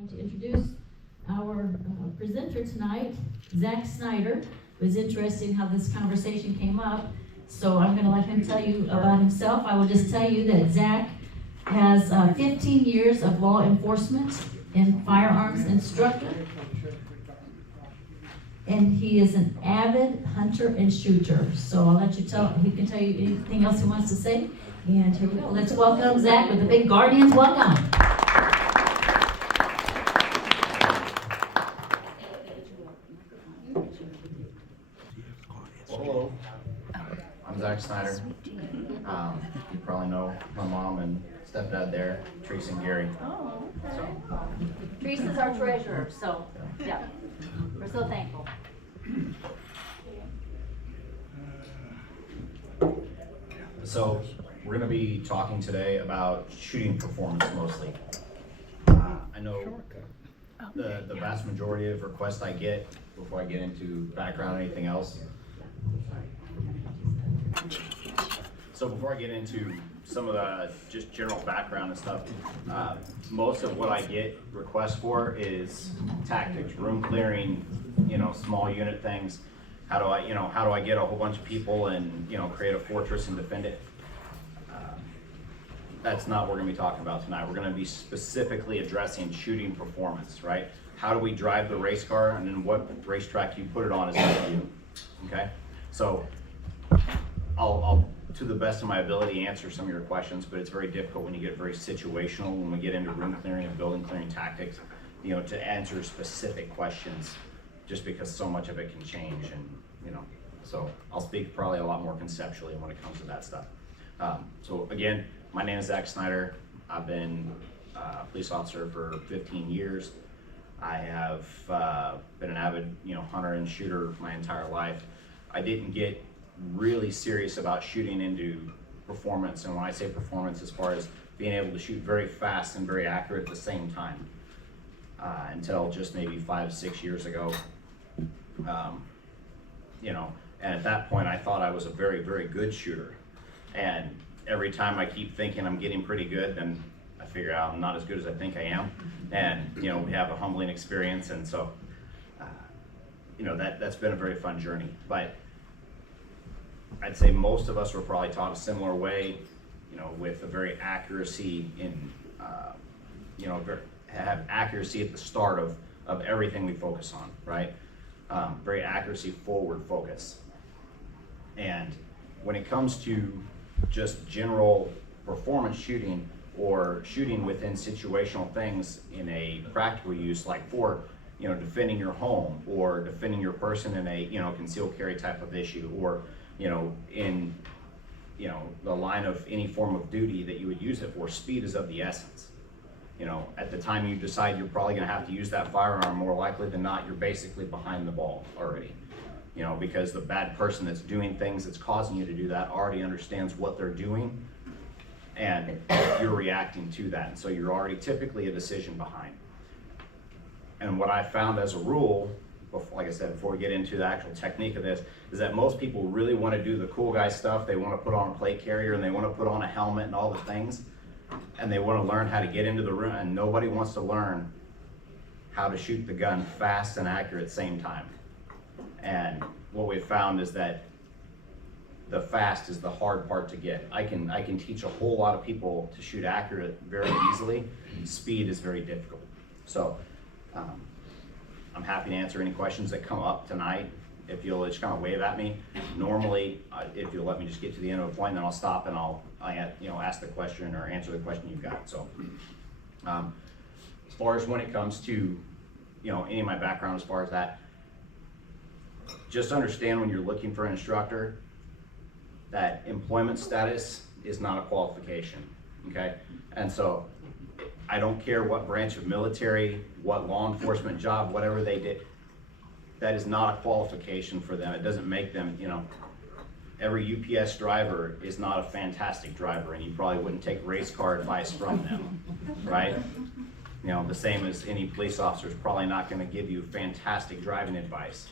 I'm going to introduce our presenter tonight, Zack Snyder. It was interesting how this conversation came up, so I'm going to let him tell you about himself. I will just tell you that Zack has 15 years of law enforcement and firearms instructor, and he is an avid hunter and shooter. So I'll let you he can tell you anything else he wants to say. And here we go. Let's welcome Zack with a big Guardians welcome. Hello, I'm Zack Snyder. You probably know my mom and stepdad there, Teresa and Gary. Oh, okay. So, Teresa's our treasurer, so yeah, we're so thankful. So we're going to be talking today about shooting performance mostly. I know the vast majority of requests I get before I get into background or anything else. So before I get into some of the just general background and stuff, most of what I get requests for is tactics, room clearing, small unit things. How do I get a whole bunch of people and, create a fortress and defend it? That's not what we're gonna be talking about tonight. We're gonna be specifically addressing shooting performance, right? How do we drive the race car, and then what racetrack you put it on is up to you, okay? So I'll, to the best of my ability, answer some of your questions, but it's very difficult when you get very situational, when we get into room clearing and building clearing tactics, to answer specific questions, just because so much of it can change, and so I'll speak probably a lot more conceptually when it comes to that stuff. So again, my name is Zack Snyder. I've been a police officer for 15 years. I have been an avid hunter and shooter my entire life. I didn't get really serious about shooting into performance, and when I say performance, as far as being able to shoot very fast and very accurate at the same time, until just maybe 5-6 years ago. And at that point I thought I was a very, very good shooter, and every time I keep thinking I'm getting pretty good, then I figure out I'm not as good as I think I am, and we have a humbling experience, and so that's been a very fun journey. But I'd say most of us were probably taught a similar way, with a very accuracy in, have accuracy at the start of everything we focus on, right? Very accuracy forward focus. And when it comes to just general performance shooting, or shooting within situational things in a practical use, like for defending your home, or defending your person in a concealed carry type of issue, or in the line of any form of duty that you would use it for, speed is of the essence. At the time you decide you're probably going to have to use that firearm, more likely than not, you're basically behind the ball already. Because the bad person that's doing things that's causing you to do that already understands what they're doing, and you're reacting to that. And so you're already typically a decision behind. And what I found as a rule, like I said, before we get into the actual technique of this, is that most people really want to do the cool guy stuff. They want to put on a plate carrier, and they want to put on a helmet and all the things, and they want to learn how to get into the room, and nobody wants to learn how to shoot the gun fast and accurate at the same time. And what we've found is that the fast is the hard part to get. I can teach a whole lot of people to shoot accurate very easily. Speed is very difficult. So I'm happy to answer any questions that come up tonight. If you'll just kind of wave at me. Normally, if you'll let me just get to the end of a point, then I'll stop and I'll ask the question or answer the question you've got. So as far as when it comes to any of my background, as far as that, just understand when you're looking for an instructor that employment status is not a qualification, okay? And so I don't care what branch of military, what law enforcement job, whatever they did, that is not a qualification for them. It doesn't make them, every UPS driver is not a fantastic driver, and you probably wouldn't take race car advice from them, right? The same as any police officer is probably not gonna give you fantastic driving advice.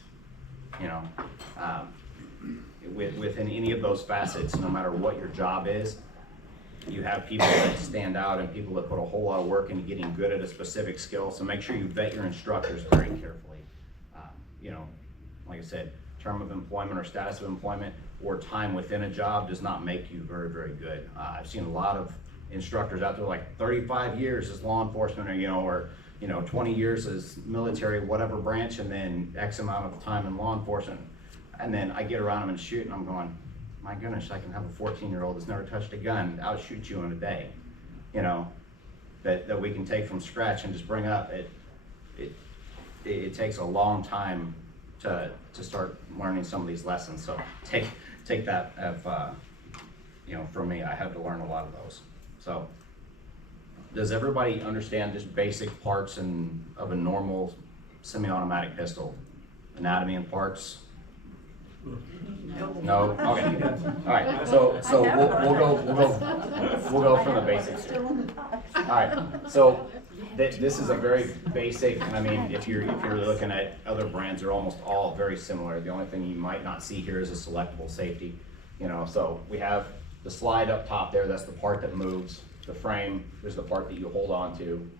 Within any of those facets, no matter what your job is, you have people that stand out and people that put a whole lot of work into getting good at a specific skill. So make sure you vet your instructors very carefully. You know, like I said, term of employment or status of employment or time within a job does not make you very, very good. I've seen a lot of instructors out there like 35 years as law enforcement, or 20 years as military, whatever branch, and then X amount of time in law enforcement. And then I get around them and shoot, and I'm going, my goodness, I can have a 14-year-old that's never touched a gun outshoot you in a day, that we can take from scratch and just bring up. It takes a long time to start learning some of these lessons. So take that from me, I had to learn a lot of those. So does everybody understand just basic parts of a normal semi-automatic pistol? Anatomy and parts? No? Okay. All right. So we'll go from the basics here. All right. So this is a very basic, and I mean, if you're looking at other brands, they're almost all very similar. The only thing you might not see here is a selectable safety. So we have the slide up top there. That's the part that moves. The frame is the part that you hold on to.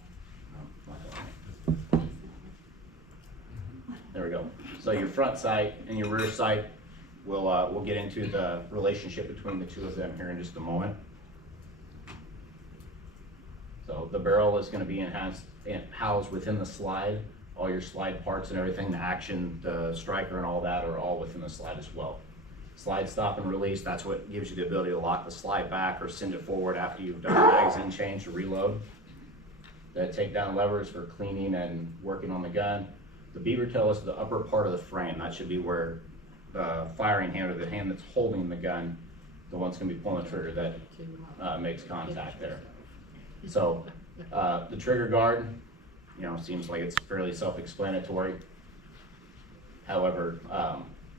There we go. So your front sight and your rear sight, we'll get into the relationship between the two of them here in just a moment. So the barrel is going to be housed within the slide. All your slide parts and everything, the action, the striker and all that are all within the slide as well. Slide stop and release, that's what gives you the ability to lock the slide back or send it forward after you've done a magazine change or reload. The takedown levers for cleaning and working on the gun. The beaver tail is the upper part of the frame. That should be where the firing hand, or the hand that's holding the gun, the one's going to be pulling the trigger, that makes contact there. So the trigger guard, seems like it's fairly self-explanatory. However,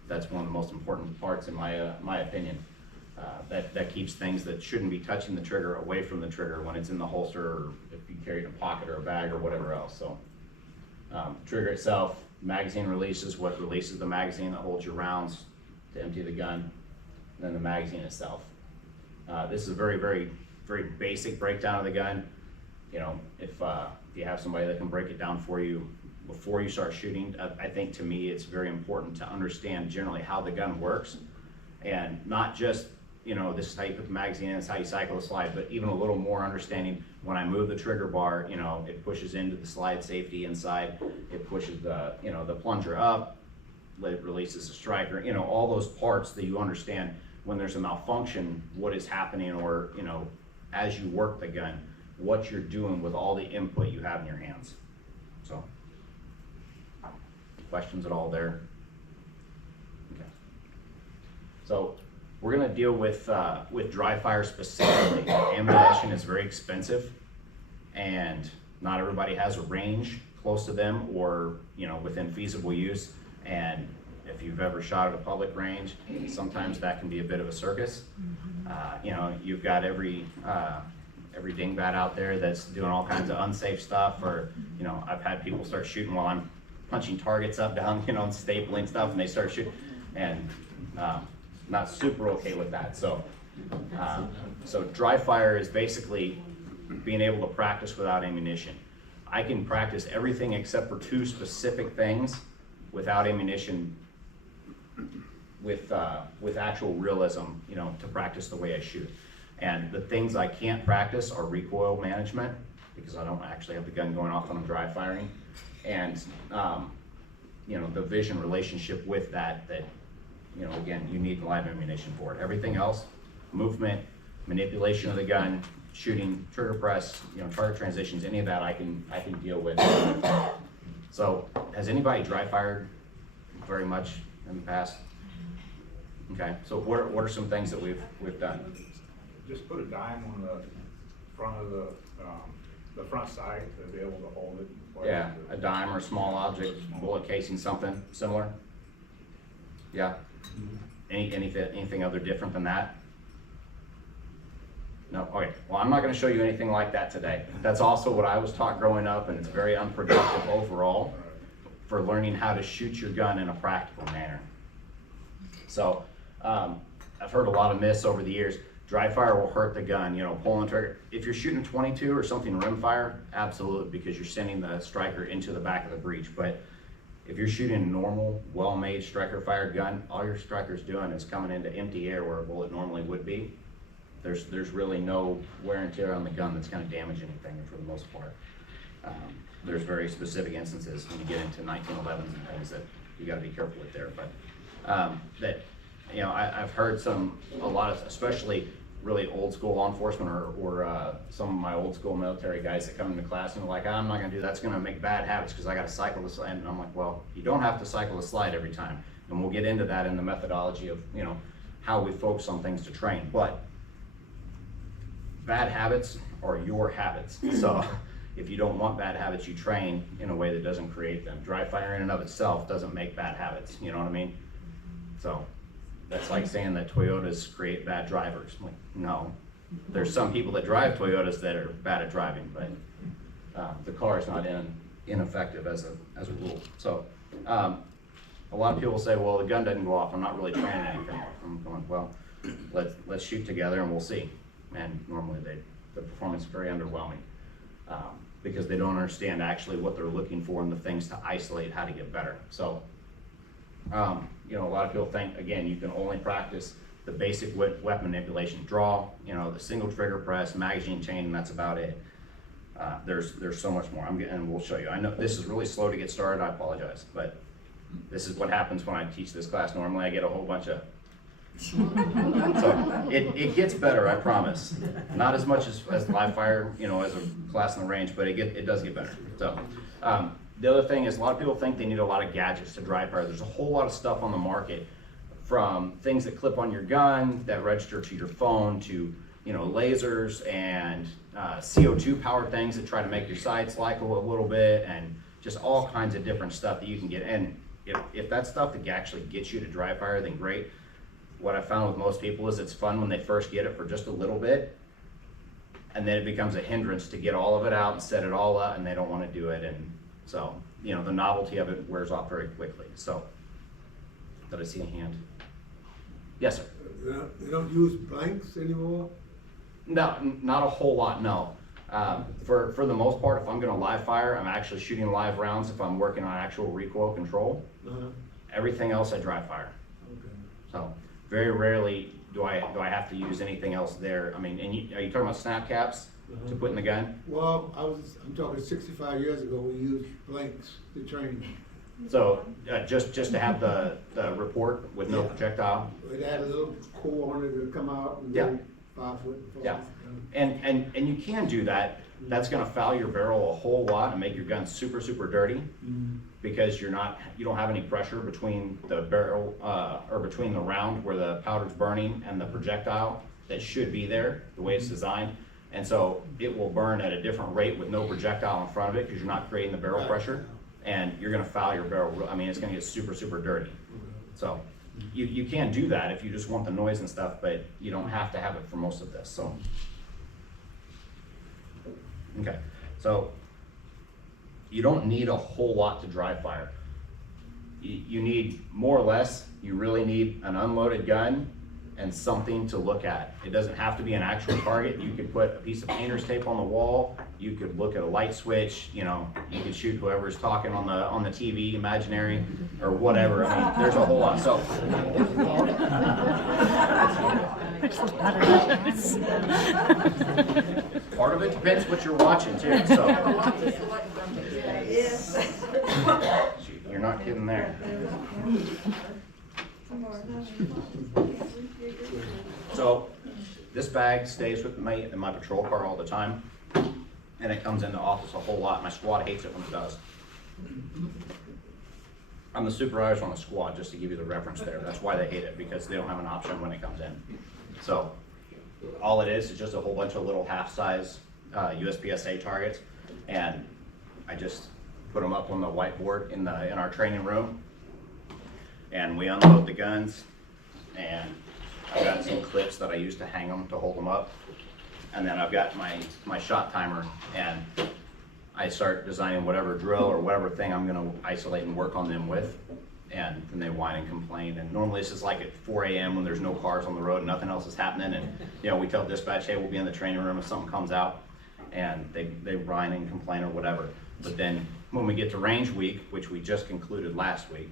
that's one of the most important parts in my opinion. That keeps things that shouldn't be touching the trigger away from the trigger when it's in the holster, or if you carry it in a pocket or a bag or whatever else. So trigger itself, magazine release is what releases the magazine that holds your rounds to empty the gun, and then the magazine itself. This is a very, very, very basic breakdown of the gun. If you have somebody that can break it down for you before you start shooting, I think to me it's very important to understand generally how the gun works, and not just this is how you put the magazine in, this is how you cycle the slide, but even a little more understanding when I move the trigger bar, it pushes into the slide safety inside, it pushes the the plunger up, it releases the striker, all those parts that you understand when there's a malfunction, what is happening, or as you work the gun, what you're doing with all the input you have in your hands. So questions at all there? Okay. So we're going to deal with dry fire specifically. Ammunition is very expensive, and not everybody has a range close to them or within feasible use. And if you've ever shot at a public range, sometimes that can be a bit of a circus. You've got every dingbat out there that's doing all kinds of unsafe stuff, or I've had people start shooting while I'm punching targets up, down, and stapling stuff, and they start shooting, and not super okay with that. So dry fire is basically being able to practice without ammunition. I can practice everything except for two specific things without ammunition, with actual realism, to practice the way I shoot. And the things I can't practice are recoil management, because I don't actually have the gun going off when I'm dry firing, and the vision relationship with that again, you need live ammunition for it. Everything else, movement, manipulation of the gun, shooting, trigger press, target transitions, any of that I can deal with. So has anybody dry fired very much in the past? Okay, so what are some things that we've done? Just put a dime on the front of the front sight to be able to hold it in place. Yeah, a dime or a small object, bullet casing, something similar? Yeah? Anything other different than that? No? Okay, well, I'm not gonna show you anything like that today. That's also what I was taught growing up, and it's very unproductive overall for learning how to shoot your gun in a practical manner. So, I've heard a lot of myths over the years. Dry fire will hurt the gun, you know, pulling the trigger. If you're shooting 22 or something rimfire, absolutely, because you're sending the striker into the back of the breech. But if you're shooting a normal, well-made striker fired gun, all your striker's doing is coming into empty air where a bullet normally would be. There's really no wear and tear on the gun that's gonna damage anything for the most part. There's very specific instances when you get into 1911s and things that you gotta be careful with there, but that, you know, I've heard a lot of, especially really old school law enforcement or some of my old school military guys that come into class and they're like, I'm not gonna do that, it's gonna make bad habits because I gotta cycle the slide. And I'm like, well, you don't have to cycle the slide every time. And we'll get into that in the methodology of, you know, how we focus on things to train. But bad habits are your habits. So if you don't want bad habits, you train in a way that doesn't create them. Dry fire in and of itself doesn't make bad habits, you know what I mean? So that's like saying that Toyotas create bad drivers. I'm like, no. There's some people that drive Toyotas that are bad at driving, but the car is not ineffective as a rule. So a lot of people say, well, the gun doesn't go off, I'm not really training anything. I'm going, well, let's shoot together and we'll see. And normally the performance is very underwhelming because they don't understand actually what they're looking for and the things to isolate how to get better. So, you know, a lot of people think, again, you can only practice the basic weapon manipulation, draw, you know, the single trigger press, magazine chain, and that's about it. There's so much more. And we'll show you. I know this is really slow to get started. I apologize, but this is what happens when I teach this class. Normally I get a whole bunch of so it gets better, I promise. Not as much as live fire, you know, as a class in the range, but it does get better. So the other thing is a lot of people think they need a lot of gadgets to dry fire. There's a whole lot of stuff on the market, from things that clip on your gun that register to your phone to, you know, lasers and CO2 powered things that try to make your sights cycle a little bit, and just all kinds of different stuff that you can get. And if that stuff that actually gets you to dry fire, then great. What I found with most people is it's fun when they first get it for just a little bit, and then it becomes a hindrance to get all of it out and set it all up, and they don't want to do it. And so, you know, the novelty of it wears off very quickly. So, did I see a hand? Yes, sir. They don't use blanks anymore? No, not a whole lot, no. For the most part, if I'm going to live fire, I'm actually shooting live rounds if I'm working on actual recoil control. Everything else I dry fire. Okay. So very rarely do I have to use anything else there. I mean, and are you talking about snap caps to put in the gun? Well, I'm talking 65 years ago, we used blanks to train. So just to have the report with no projectile. It had a little core on it to come out and go 5 foot. Yeah. And you can do that. That's going to foul your barrel a whole lot and make your gun super, super dirty because you don't have any pressure between the barrel or between the round where the powder's burning and the projectile that should be there the way it's designed. And so it will burn at a different rate with no projectile in front of it because you're not creating the barrel pressure, and you're going to foul your barrel. I mean, it's going to get super, super dirty. So you can do that if you just want the noise and stuff, but you don't have to have it for most of this. So. Okay, so you don't need a whole lot to dry fire. You need more or less, you really need an unloaded gun and something to look at. It doesn't have to be an actual target. You could put a piece of painter's tape on the wall. You could look at a light switch. You know, you could shoot whoever's talking on the TV, imaginary, or whatever. I mean, there's a whole lot. So. Part of it depends what you're watching too. So. You're not kidding there. So this bag stays with me in my patrol car all the time, and it comes in the office a whole lot. My squad hates it when it does. I'm the supervisor on the squad, just to give you the reference there. That's why they hate it, because they don't have an option when it comes in. So all it is just a whole bunch of little half-size USPSA targets, and I just put them up on the whiteboard in our training room, and we unload the guns, and I've got some clips that I use to hang them to hold them up, and then I've got my shot timer, and I start designing whatever drill or whatever thing I'm going to isolate and work on them with, and then they whine and complain. And normally this is like at 4 a.m. when there's no cars on the road and nothing else is happening. And you know, we tell dispatch, hey, we'll be in the training room if something comes out, and they whine and complain or whatever. But then when we get to range week, which we just concluded last week,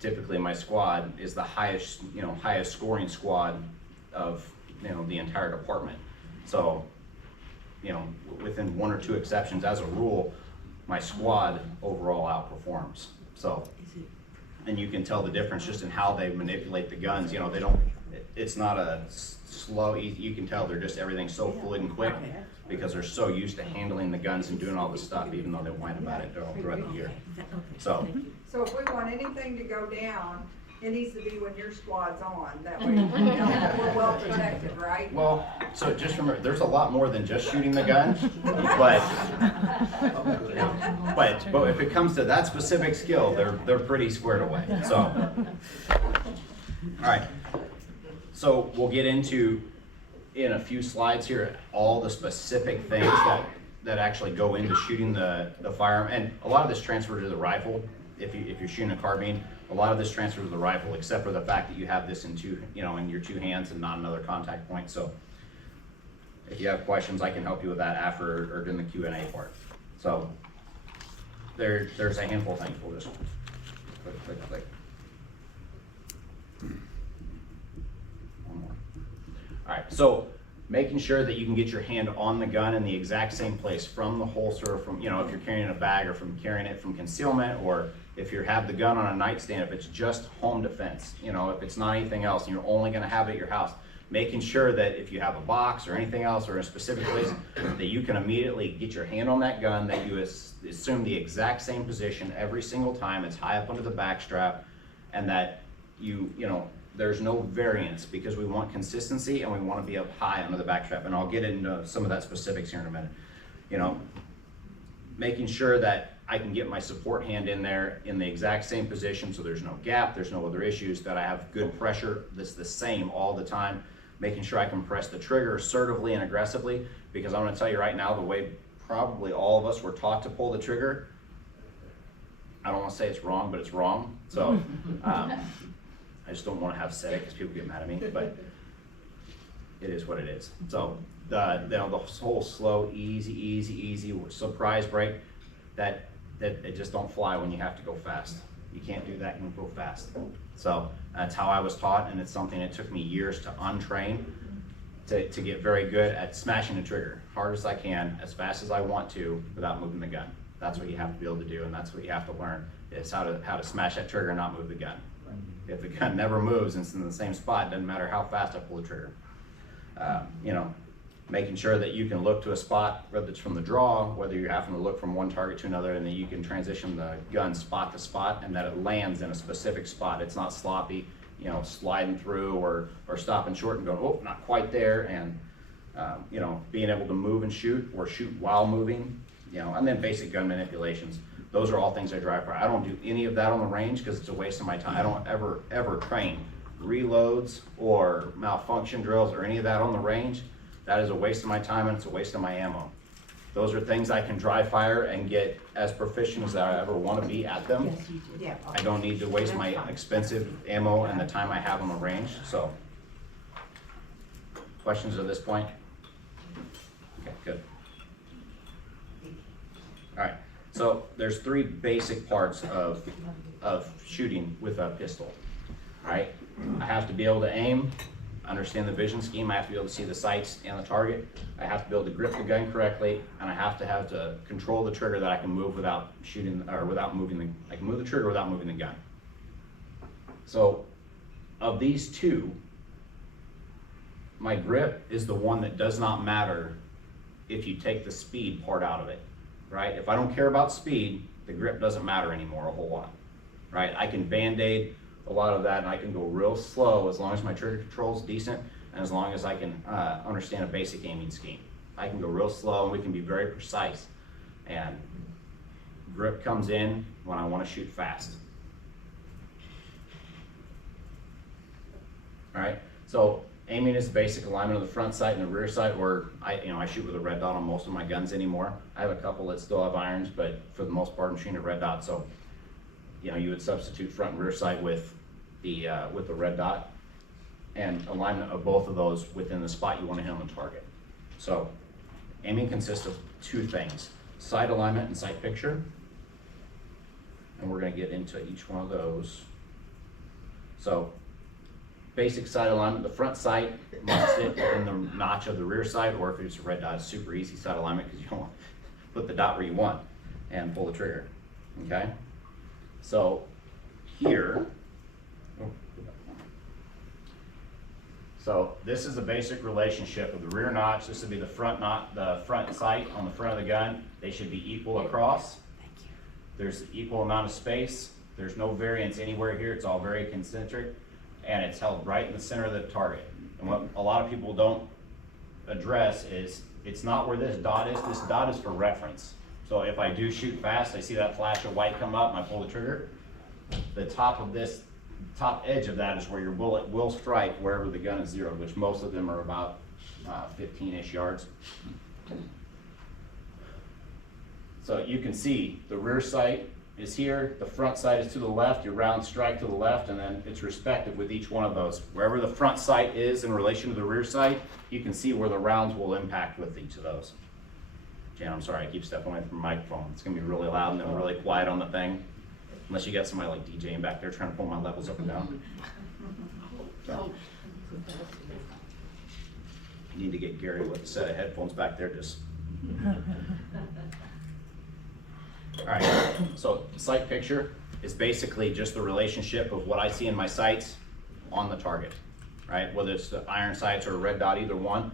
typically my squad is the highest scoring squad of, the entire department. So, within one or two exceptions, as a rule, my squad overall outperforms. So, and you can tell the difference just in how they manipulate the guns. It's not a slow, easy, you can tell they're just, everything's so fluid and quick because they're so used to handling the guns and doing all this stuff, even though they whine about it throughout the year. So if we want anything to go down, it needs to be when your squad's on, that way, we're well protected, right? well, so just remember, there's a lot more than just shooting the gun, but if it comes to that specific skill, they're pretty squared away. So, all right. So we'll get into, in a few slides here, all the specific things that actually go into shooting the firearm, and a lot of this transfers to the rifle. If you're shooting a carbine, a lot of this transfers to the rifle, except for the fact that you have this in your two hands and not another contact point. So if you have questions, I can help you with that after or during the Q&A part. So there's a handful of things. We'll just click. One more. All right, so making sure that you can get your hand on the gun in the exact same place from the holster, from, if you're carrying it in a bag, or from carrying it from concealment, or if you have the gun on a nightstand, if it's just home defense, if it's not anything else and you're only gonna have it at your house, making sure that if you have a box or anything else or a specific place that you can immediately get your hand on that gun, that you assume the exact same position every single time, it's high up under the back strap, and that there's no variance, because we want consistency and we want to be up high under the back strap. And I'll get into some of that specifics here in a minute. Making sure that I can get my support hand in there in the exact same position, so there's no gap, there's no other issues, that I have good pressure that's the same all the time. Making sure I can press the trigger assertively and aggressively, because I'm going to tell you right now, the way probably all of us were taught to pull the trigger, I don't want to say it's wrong, but it's wrong. So I just don't want to have said it because people get mad at me, but it is what it is. So the whole slow, easy surprise break, that it just don't fly when you have to go fast. You can't do that when you go fast. So that's how I was taught, and it's something that took me years to untrain to get very good at smashing the trigger hard as I can, as fast as I want to, without moving the gun. That's what you have to be able to do, and that's what you have to learn, is how to smash that trigger and not move the gun. If the gun never moves and it's in the same spot, it doesn't matter how fast I pull the trigger. Making sure that you can look to a spot, whether it's from the draw, whether you're having to look from one target to another, and then you can transition the gun spot to spot, and that it lands in a specific spot. It's not sloppy, sliding through or stopping short and going, oh, not quite there, and being able to move and shoot, or shoot while moving, and then basic gun manipulations. Those are all things I drive for. I don't do any of that on the range because it's a waste of my time. I don't ever train reloads or malfunction drills or any of that on the range. That is a waste of my time, and it's a waste of my ammo. Those are things I can dry fire and get as proficient as I ever want to be at them. I don't need to waste my expensive ammo and the time I have on the range. So, questions at this point? Okay, good. All right. So there's three basic parts of shooting with a pistol. All right. I have to be able to aim, understand the vision scheme. I have to be able to see the sights and the target. I have to be able to grip the gun correctly, and I have to control the trigger that I can move without shooting or without moving I can move the trigger without moving the gun. So, of these two, my grip is the one that does not matter if you take the speed part out of it, right? If I don't care about speed, the grip doesn't matter anymore a whole lot, right? I can band-aid a lot of that, and I can go real slow as long as my trigger control is decent, and as long as I can understand a basic aiming scheme. I can go real slow, and we can be very precise. And grip comes in when I want to shoot fast. All right, so aiming is the basic alignment of the front sight and the rear sight, where I shoot with a red dot on most of my guns anymore. I have a couple that still have irons, but for the most part I'm shooting a red dot. So you know, you would substitute front and rear sight with the red dot, and alignment of both of those within the spot you want to hit on the target. So aiming consists of two things: sight alignment and sight picture. And we're going to get into each one of those. So basic sight alignment, the front sight must sit in the notch of the rear sight, or if it's a red dot, it's super easy sight alignment because you don't want to put the dot where you want and pull the trigger, okay? So here, so this is a basic relationship of the rear notch. This would be the front sight on the front of the gun. They should be equal across. There's equal amount of space. There's no variance anywhere here. It's all very concentric, and it's held right in the center of the target. And what a lot of people don't address is it's not where this dot is. This dot is for reference. So if I do shoot fast, I see that flash of white come up and I pull the trigger. The top of this, top edge of that is where your bullet will strike wherever the gun is zeroed, which most of them are about 15-ish yards. So you can see the rear sight is here, the front sight is to the left, your round strike to the left, and then it's respective with each one of those. Wherever the front sight is in relation to the rear sight, you can see where the rounds will impact with each of those. Jan, I'm sorry, I keep stepping away from the microphone. It's gonna be really loud and then really quiet on the thing. Unless you got somebody like DJing back there trying to pull my levels up and down. So. You need to get Gary with a set of headphones back there, just. All right, so sight picture is basically just the relationship of what I see in my sights on the target, right? Whether it's the iron sights or a red dot, either one.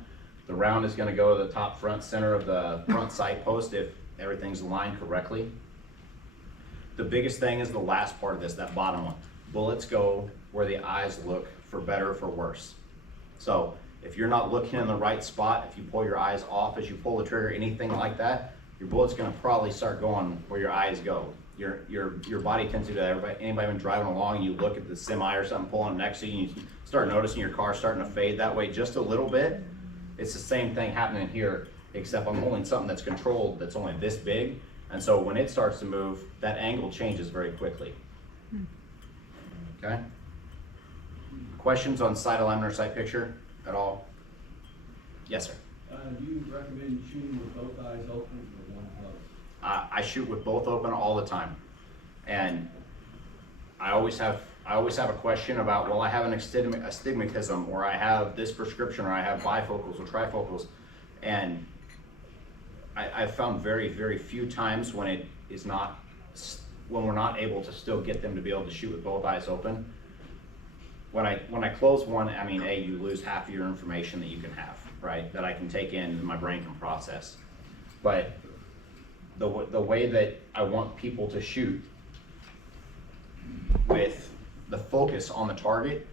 The round is gonna go to the top front center of the front sight post if everything's aligned correctly. The biggest thing is the last part of this, that bottom one. Bullets go where the eyes look, for better or for worse. So if you're not looking in the right spot, if you pull your eyes off as you pull the trigger, anything like that, your bullet's gonna probably start going where your eyes go. Your body tends to do that. Anybody been driving along and you look at the semi or something pulling next to you and you start noticing your car starting to fade that way just a little bit? It's the same thing happening here, except I'm holding something that's controlled that's only this big. And so when it starts to move, that angle changes very quickly. Okay? Questions on sight alignment or sight picture at all? Yes, sir. Do you recommend shooting with both eyes open or one closed? I shoot with both open all the time. And I always have a question about, well, I have an astigmatism, or I have this prescription, or I have bifocals or trifocals. And I've found very, very few times when we're not able to still get them to be able to shoot with both eyes open. When I close one, I mean, you lose half of your information that you can have, right? That I can take in and my brain can process. But the way that I want people to shoot with the focus on the target,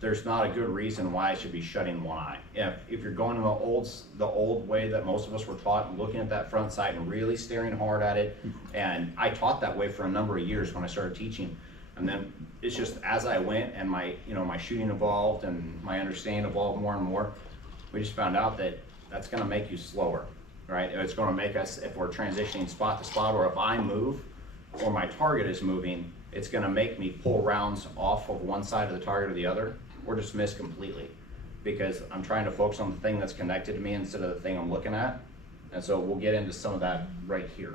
there's not a good reason why I should be shutting one eye. If you're going the old way that most of us were taught, looking at that front sight and really staring hard at it, and I taught that way for a number of years when I started teaching. And then it's just as I went and my shooting evolved and my understanding evolved more and more, we just found out that that's gonna make you slower, right? It's gonna make us, if we're transitioning spot to spot, or if I move or my target is moving, it's gonna make me pull rounds off of one side of the target or the other, or just miss completely, because I'm trying to focus on the thing that's connected to me instead of the thing I'm looking at. And so we'll get into some of that right here.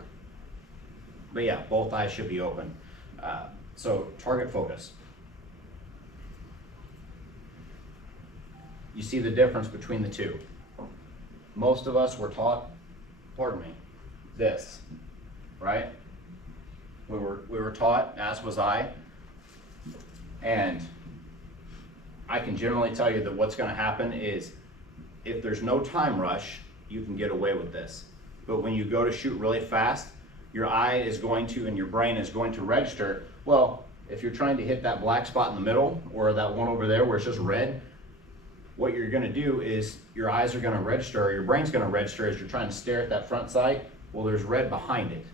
But yeah, both eyes should be open. So target focus. You see the difference between the two. Most of us were taught, pardon me, this, right? We were taught, as was I, and I can generally tell you that what's gonna happen is, if there's no time rush, you can get away with this. But when you go to shoot really fast, your eye is going to, and your brain is going to register, well, if you're trying to hit that black spot in the middle, or that one over there where it's just red, what you're gonna do is your eyes are gonna register, or your brain's gonna register as you're trying to stare at that front sight, well, there's red behind it,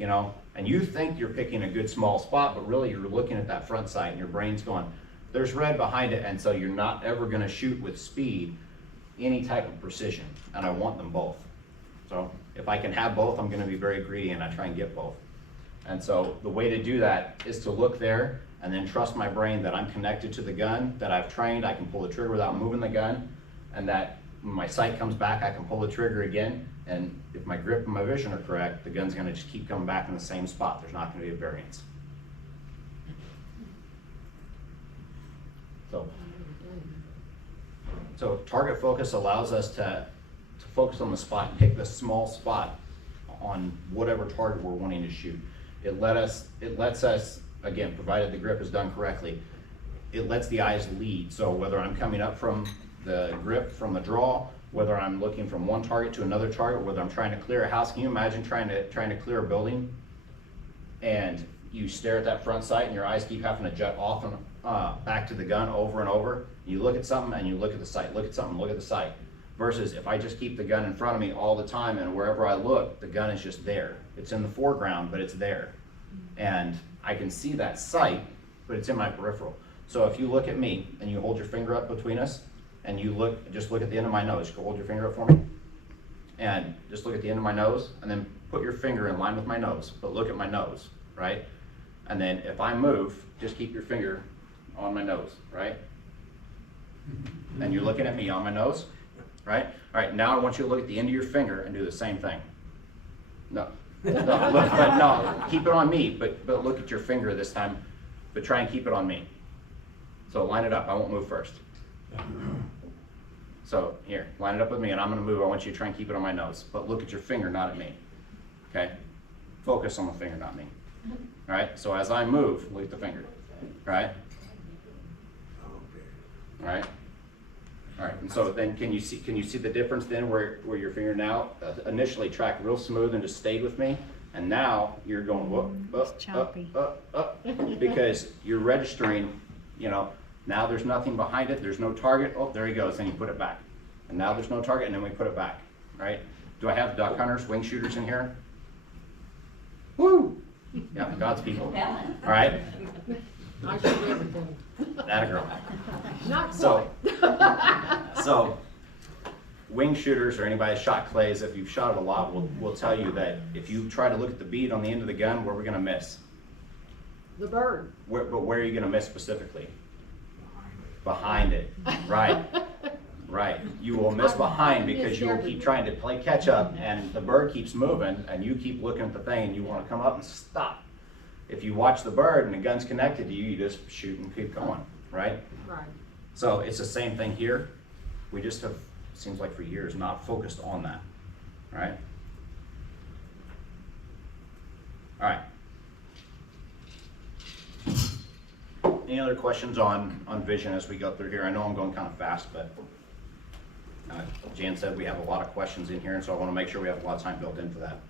and you think you're picking a good small spot, but really you're looking at that front sight and your brain's going, there's red behind it, and so you're not ever gonna shoot with speed any type of precision, and I want them both. So if I can have both, I'm gonna be very greedy and I try and get both. And so the way to do that is to look there and then trust my brain that I'm connected to the gun, that I've trained, I can pull the trigger without moving the gun, and that when my sight comes back, I can pull the trigger again, and if my grip and my vision are correct, the gun's gonna just keep coming back in the same spot. There's not gonna be a variance. So target focus allows us to focus on the spot, pick the small spot on whatever target we're wanting to shoot. It lets us, again, provided the grip is done correctly, it lets the eyes lead. So whether I'm coming up from the grip, from the draw, whether I'm looking from one target to another target, whether I'm trying to clear a house. Can you imagine trying to clear a building and you stare at that front sight and your eyes keep having to jet off and back to the gun over and over? You look at something and you look at the sight, look at something, look at the sight. Versus if I just keep the gun in front of me all the time and wherever I look, the gun is just there. It's in the foreground, but it's there. And I can see that sight, but it's in my peripheral. So if you look at me and you hold your finger up between us and you just look at the end of my nose, hold your finger up for me. And just look at the end of my nose and then put your finger in line with my nose, but look at my nose, right? And then if I move, just keep your finger on my nose, right? And you're looking at me on my nose, right? All right, now I want you to look at the end of your finger and do the same thing. No, no, keep it on me, but look at your finger this time, but try and keep it on me. So line it up, I won't move first. So here, line it up with me and I'm gonna move. I want you to try and keep it on my nose, but look at your finger, not at me, okay? Focus on the finger, not me. All right, so as I move, look at the finger, right? All right. All right, and so then can you see the difference then where your finger now initially tracked real smooth and just stayed with me, and now you're going up, because you're registering, you know, now there's nothing behind it, there's no target, oh, there he goes, then you put it back. And now there's no target, and then we put it back, right? Do I have duck hunters, wing shooters in here? Woo! Yeah, God's people, all right? I shoot everything. That a girl. Not So, quite. so wing shooters or anybody that shot clays, if you've shot it a lot, will tell you that if you try to look at the bead on the end of the gun, where we're gonna miss? The bird. But where are you gonna miss specifically? Behind it, right? Right. You will miss behind because you will keep trying to play catch up, and the bird keeps moving, and you keep looking at the thing, and you want to come up and stop. If you watch the bird and the gun's connected to you, you just shoot and keep going, right? Right. So it's the same thing here. We just have, seems like for years, not focused on that, right? All right. Any other questions on vision as we go through here? I know I'm going kind of fast, but Jan said we have a lot of questions in here, and so I want to make sure we have a lot of time built in for that.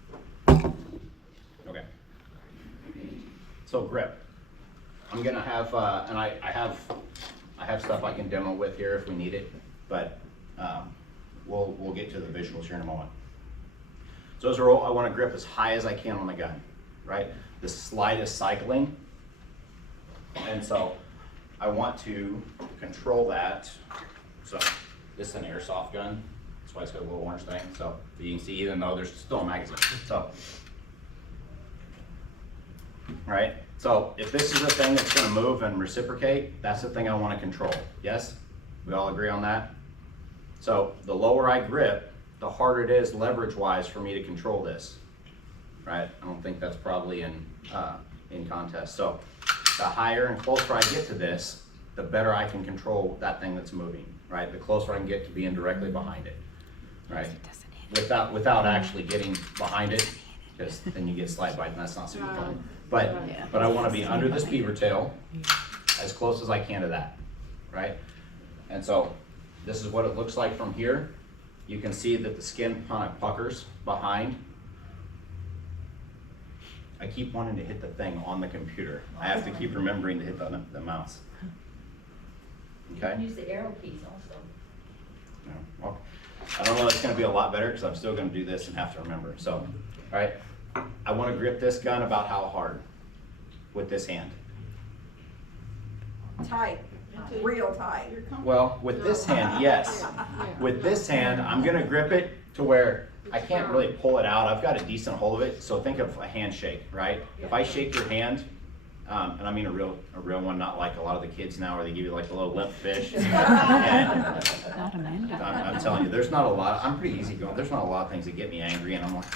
Okay. So grip. I'm gonna have, and I have stuff I can demo with here if we need it, but we'll get to the visuals here in a moment. So as a rule, I want to grip as high as I can on the gun, right? The slide is cycling, and so I want to control that. So this is an airsoft gun, that's why it's got a little orange thing. So you can see, even though there's still a magazine. So, right? So if this is the thing that's going to move and reciprocate, that's the thing I want to control. Yes? We all agree on that? So the lower I grip, the harder it is leverage-wise for me to control this. Right? I don't think that's probably in contest. So the higher and closer I get to this, the better I can control that thing that's moving. Right? The closer I can get to being directly behind it. Right? Without actually getting behind it, because then you get slide bite and that's not super fun. But I want to be under this beaver tail as close as I can to that, right? And so this is what it looks like from here. You can see that the skin kind of puckers behind. I keep wanting to hit the thing on the computer. I have to keep remembering to hit the mouse. Okay? Use the arrow keys also. Yeah, well, I don't know, it's going to be a lot better because I'm still going to do this and have to remember. So, all right, I want to grip this gun about how hard with this hand. Tight, real tight. Well, with this hand, yes. With this hand, I'm going to grip it to where I can't really pull it out. I've got a decent hold of it. So think of a handshake, right? If I shake your hand, and I mean a real one, not like a lot of the kids now where they give you like a little limp fish. And I'm telling you, there's not a lot, I'm pretty easy going. There's not a lot of things that get me angry, and I'm like,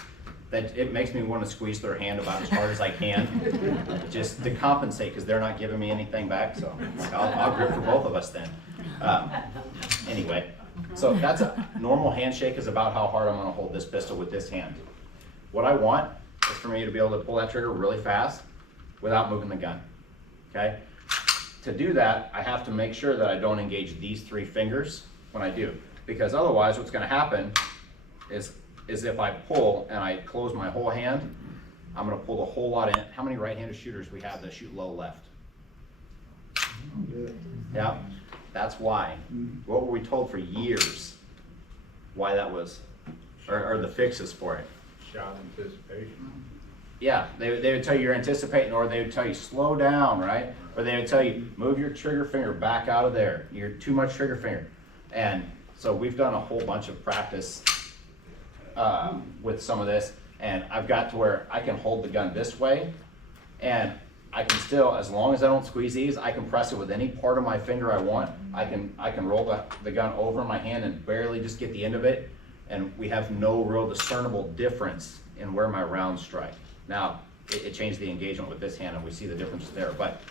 that it makes me want to squeeze their hand about as hard as I can, just to compensate, because they're not giving me anything back. So I'll grip for both of us then. Anyway, so that's a normal handshake is about how hard I'm going to hold this pistol with this hand. What I want is for me to be able to pull that trigger really fast without moving the gun, okay? To do that, I have to make sure that I don't engage these 3 fingers when I do, because otherwise what's gonna happen is if I pull and I close my whole hand, I'm gonna pull the whole lot in. How many right-handed shooters we have that shoot low left? Yeah, that's why. What were we told for years why that was, or the fixes for it? Shot anticipation. Yeah, they would tell you you're anticipating, or they would tell you slow down, right? Or they would tell you move your trigger finger back out of there. You're too much trigger finger. And so we've done a whole bunch of practice with some of this, and I've got to where I can hold the gun this way, and I can still, as long as I don't squeeze these, I can press it with any part of my finger I want. I can roll the gun over my hand and barely just get the end of it, and we have no real discernible difference in where my rounds strike. Now, it changed the engagement with this hand, and we see the difference there, but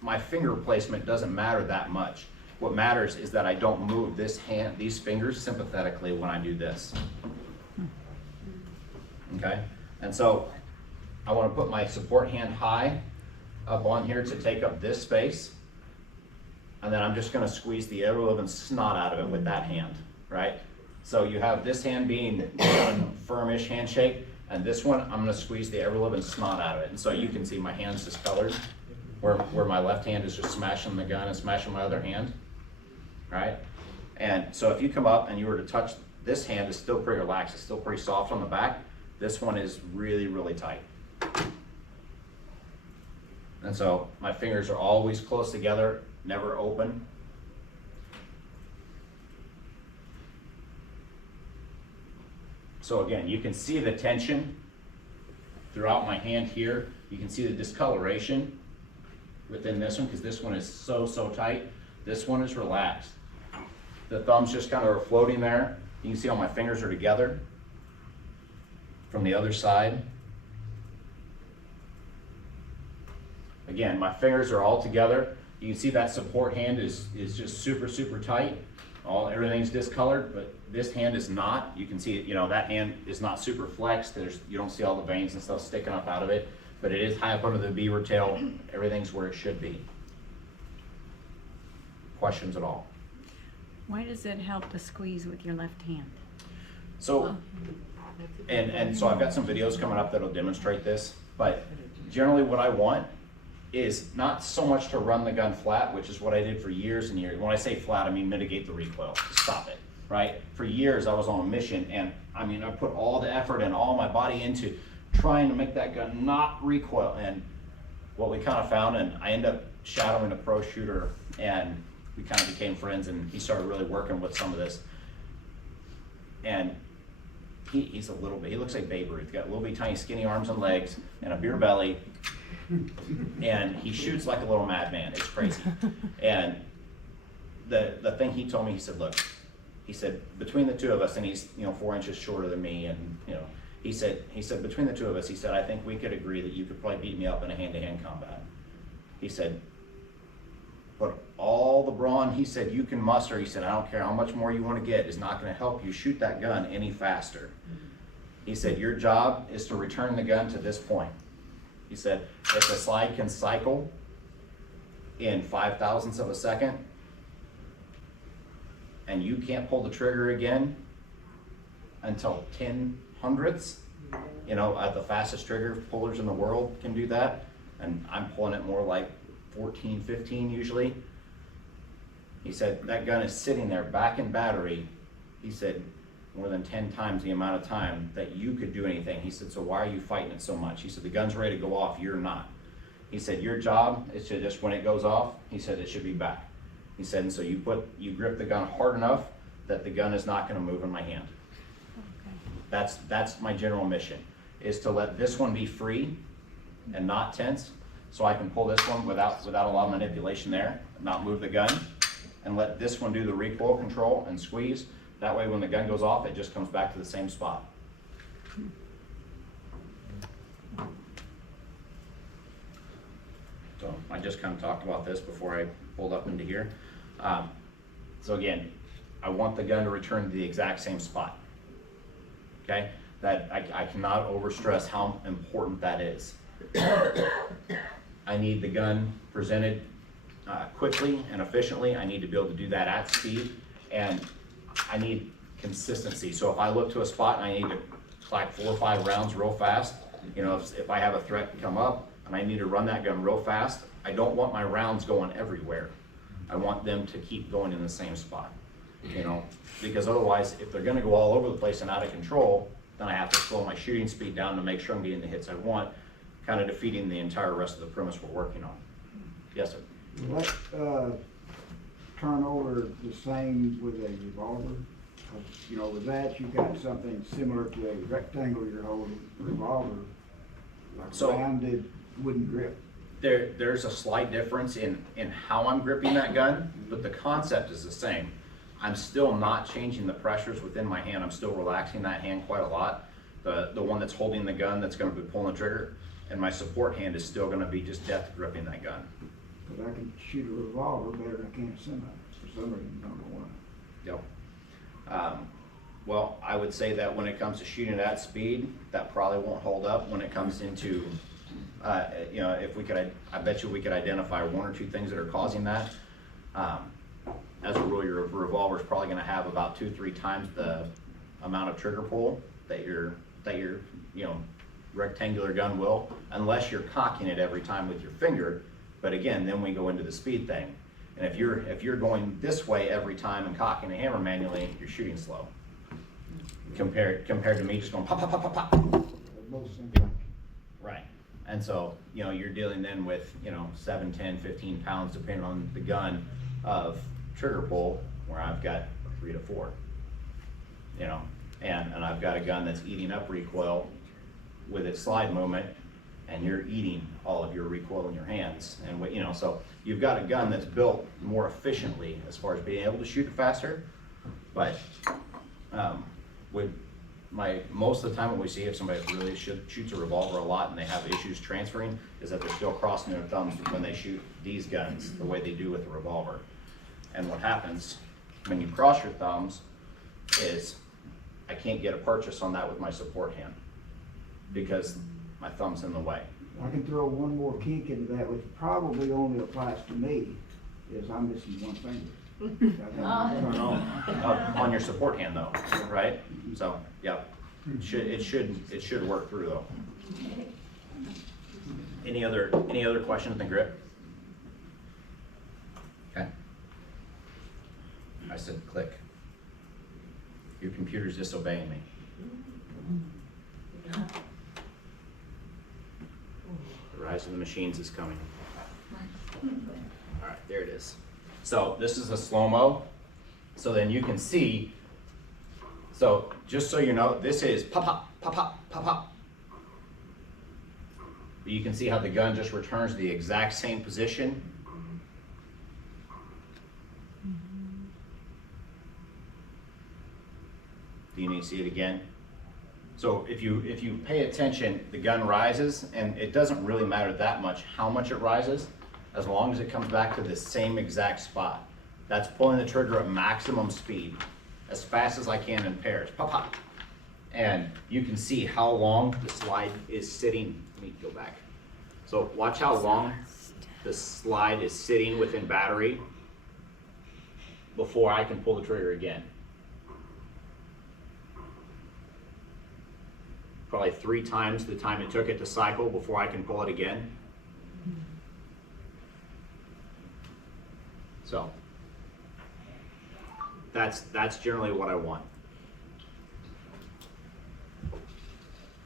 my finger placement doesn't matter that much. What matters is that I don't move these fingers sympathetically when I do this. Okay? And so I want to put my support hand high up on here to take up this space, and then I'm just going to squeeze the ever-living snot out of it with that hand, right? So you have this hand being one firmish handshake, and this one, I'm gonna squeeze the ever-living snot out of it. And so you can see my hand's discolored, where my left hand is just smashing the gun and smashing my other hand, right? And so if you come up and you were to touch, this hand is still pretty relaxed, it's still pretty soft on the back. This one is really, really tight. And so my fingers are always close together, never open. So again, you can see the tension throughout my hand here. You can see the discoloration within this one, because this one is so tight. This one is relaxed. The thumbs just kind of are floating there. You can see how my fingers are together from the other side. Again, my fingers are all together. You can see that support hand is just super tight. Everything's discolored, but this hand is not. You can see it, that hand is not super flexed. You don't see all the veins and stuff sticking up out of it, but it is high up under the beaver tail. Everything's where it should be. Questions at all? Why does it help to squeeze with your left hand? So, and so I've got some videos coming up that'll demonstrate this, but generally what I want is not so much to run the gun flat, which is what I did for years and years. When I say flat, I mean mitigate the recoil, stop it, right? For years I was on a mission, and I put all the effort and all my body into trying to make that gun not recoil. And what we kind of found, and I ended up shadowing a pro shooter, and we kind of became friends, and he started really working with some of this. And he's a little bit, he looks like Babe Ruth. He's got little bitty tiny skinny arms and legs and a beer belly. And he shoots like a little madman. It's crazy. And the thing he told me, he said, look, he said, between the two of us, and he's 4 inches shorter than me, and he said between the two of us, he said, I think we could agree that you could probably beat me up in a hand-to-hand combat. He said, but all the brawn, he said, you can muster, he said, I don't care how much more you want to get, is not going to help you shoot that gun any faster. He said, your job is to return the gun to this point. He said, if the slide can cycle in 5/1000ths of a second, and you can't pull the trigger again until 10/100ths, the fastest trigger pullers in the world can do that, and I'm pulling it more like 14, 15 usually. He said, that gun is sitting there back in battery, he said, more than 10 times the amount of time that you could do anything. He said, so why are you fighting it so much? He said, the gun's ready to go off, you're not. He said, your job is to just, when it goes off, he said, it should be back. He said, and so you grip the gun hard enough that the gun is not gonna move in my hand. That's my general mission, is to let this one be free and not tense, so I can pull this one without a lot of manipulation there, not move the gun, and let this one do the recoil control and squeeze. That way when the gun goes off, it just comes back to the same spot. So I just kind of talked about this before I pulled up into here. So again, I want the gun to return to the exact same spot. Okay, that I cannot overstress how important that is. I need the gun presented quickly and efficiently. I need to be able to do that at speed, and I need consistency. So if I look to a spot and I need to clack 4 or 5 rounds real fast, you know, if I have a threat come up and I need to run that gun real fast, I don't want my rounds going everywhere. I want them to keep going in the same spot, you know, because otherwise, if they're gonna go all over the place and out of control, then I have to slow my shooting speed down to make sure I'm getting the hits I want, kind of defeating the entire rest of the premise we're working on. Yes, sir. Will that turn over the same with a revolver? 'Cause, you know, with that, you've got something similar to a rectangle you're holding, a revolver, like So- a rounded wooden grip. There's a slight difference in how I'm gripping that gun, but the concept is the same. I'm still not changing the pressures within my hand. I'm still relaxing that hand quite a lot. The one that's holding the gun that's gonna be pulling the trigger, and my support hand is still gonna be just death gripping that gun. But I can shoot a revolver better than I can a semi, for some reason, I don't know why. Yep. Well, I would say that when it comes to shooting at speed, that probably won't hold up. When it comes into, you know, if we could, I bet you we could identify 1 or 2 things that are causing that. As a rule, your revolver is probably gonna have about 2 or 3 times the amount of trigger pull that your, you know, rectangular gun will, unless you're cocking it every time with your finger. But again, then we go into the speed thing. And if you're going this way every time and cocking the hammer manually, you're shooting slow. Compared to me just going pop, pop, pop, pop, pop. They're both same. Right. And so, you know, you're dealing then with, you know, 7, 10, 15 pounds, depending on the gun, of trigger pull, where I've got 3 to 4, you know, and I've got a gun that's eating up recoil with its slide movement, and you're eating all of your recoil in your hands. And what, you know, so you've got a gun that's built more efficiently as far as being able to shoot it faster. But most of the time what we see, if somebody really shoots a revolver a lot and they have issues transferring, is that they're still crossing their thumbs when they shoot these guns the way they do with the revolver. And what happens when you cross your thumbs is I can't get a purchase on that with my support hand because my thumb's in the way. I can throw one more kink into that, which probably only applies to me, is I'm missing one finger. On your support hand though, right? So, yep, it should work through though. Any other questions on the grip? Okay. I said click. Your computer's disobeying me. The rise of the machines is coming. All right, there it is. So this is a slow-mo. So then you can see, so just so you know, this is pop, pop, pop, pop, pop, pop. But you can see how the gun just returns to the exact same position. Do you need to see it again? So if you pay attention, the gun rises, and it doesn't really matter that much how much it rises, as long as it comes back to the same exact spot. That's pulling the trigger at maximum speed, as fast as I can in pairs. Pop, pop. And you can see how long the slide is sitting. Let me go back. So watch how long the slide is sitting within battery before I can pull the trigger again. Probably 3 times the time it took it to cycle before I can pull it again. So that's generally what I want.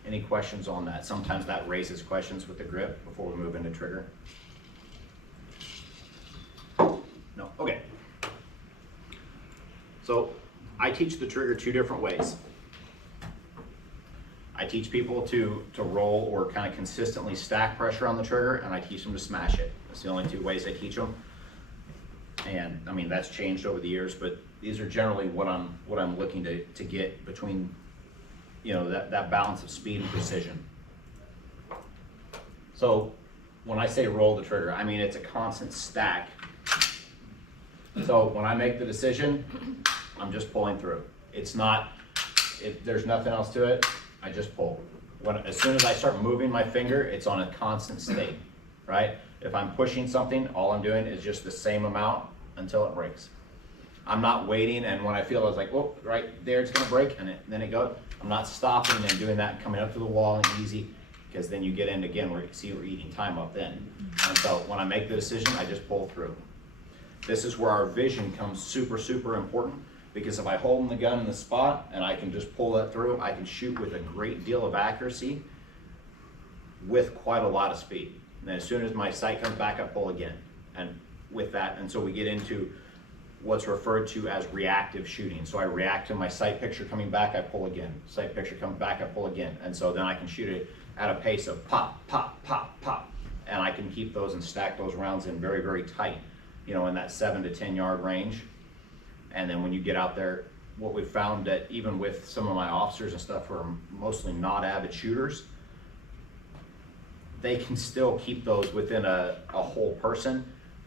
Any questions on that? Sometimes that raises questions with the grip before we move into trigger. No? Okay. So I teach the trigger 2 different ways. I teach people to roll or kind of consistently stack pressure on the trigger, and I teach them to smash it. That's the only two ways I teach them. And I mean, that's changed over the years, but these are generally what I'm looking to get between, you know, that balance of speed and precision. So when I say roll the trigger, I mean it's a constant stack. So when I make the decision, I'm just pulling through. It's not, there's nothing else to it, I just pull. As soon as I start moving my finger, it's on a constant state, right? If I'm pushing something, all I'm doing is just the same amount until it breaks. I'm not waiting, and when I feel it's like, oh, right there it's gonna break, and then it goes. I'm not stopping and doing that and coming up to the wall and easy, because then you get in again where you see we're eating time up then. And so when I make the decision, I just pull through. This is where our vision comes super, super important, because if I hold the gun in the spot and I can just pull that through, I can shoot with a great deal of accuracy with quite a lot of speed. And as soon as my sight comes back, I pull again. And with that, and so we get into what's referred to as reactive shooting. So I react to my sight picture coming back, I pull again. Sight picture comes back, I pull again. And so then I can shoot it at a pace of pop, pop, pop, pop. And I can keep those and stack those rounds in very, very tight, you know, in that 7 to 10 yard range. And then when you get out there, what we've found that even with some of my officers and stuff who are mostly not avid shooters, they can still keep those within a whole person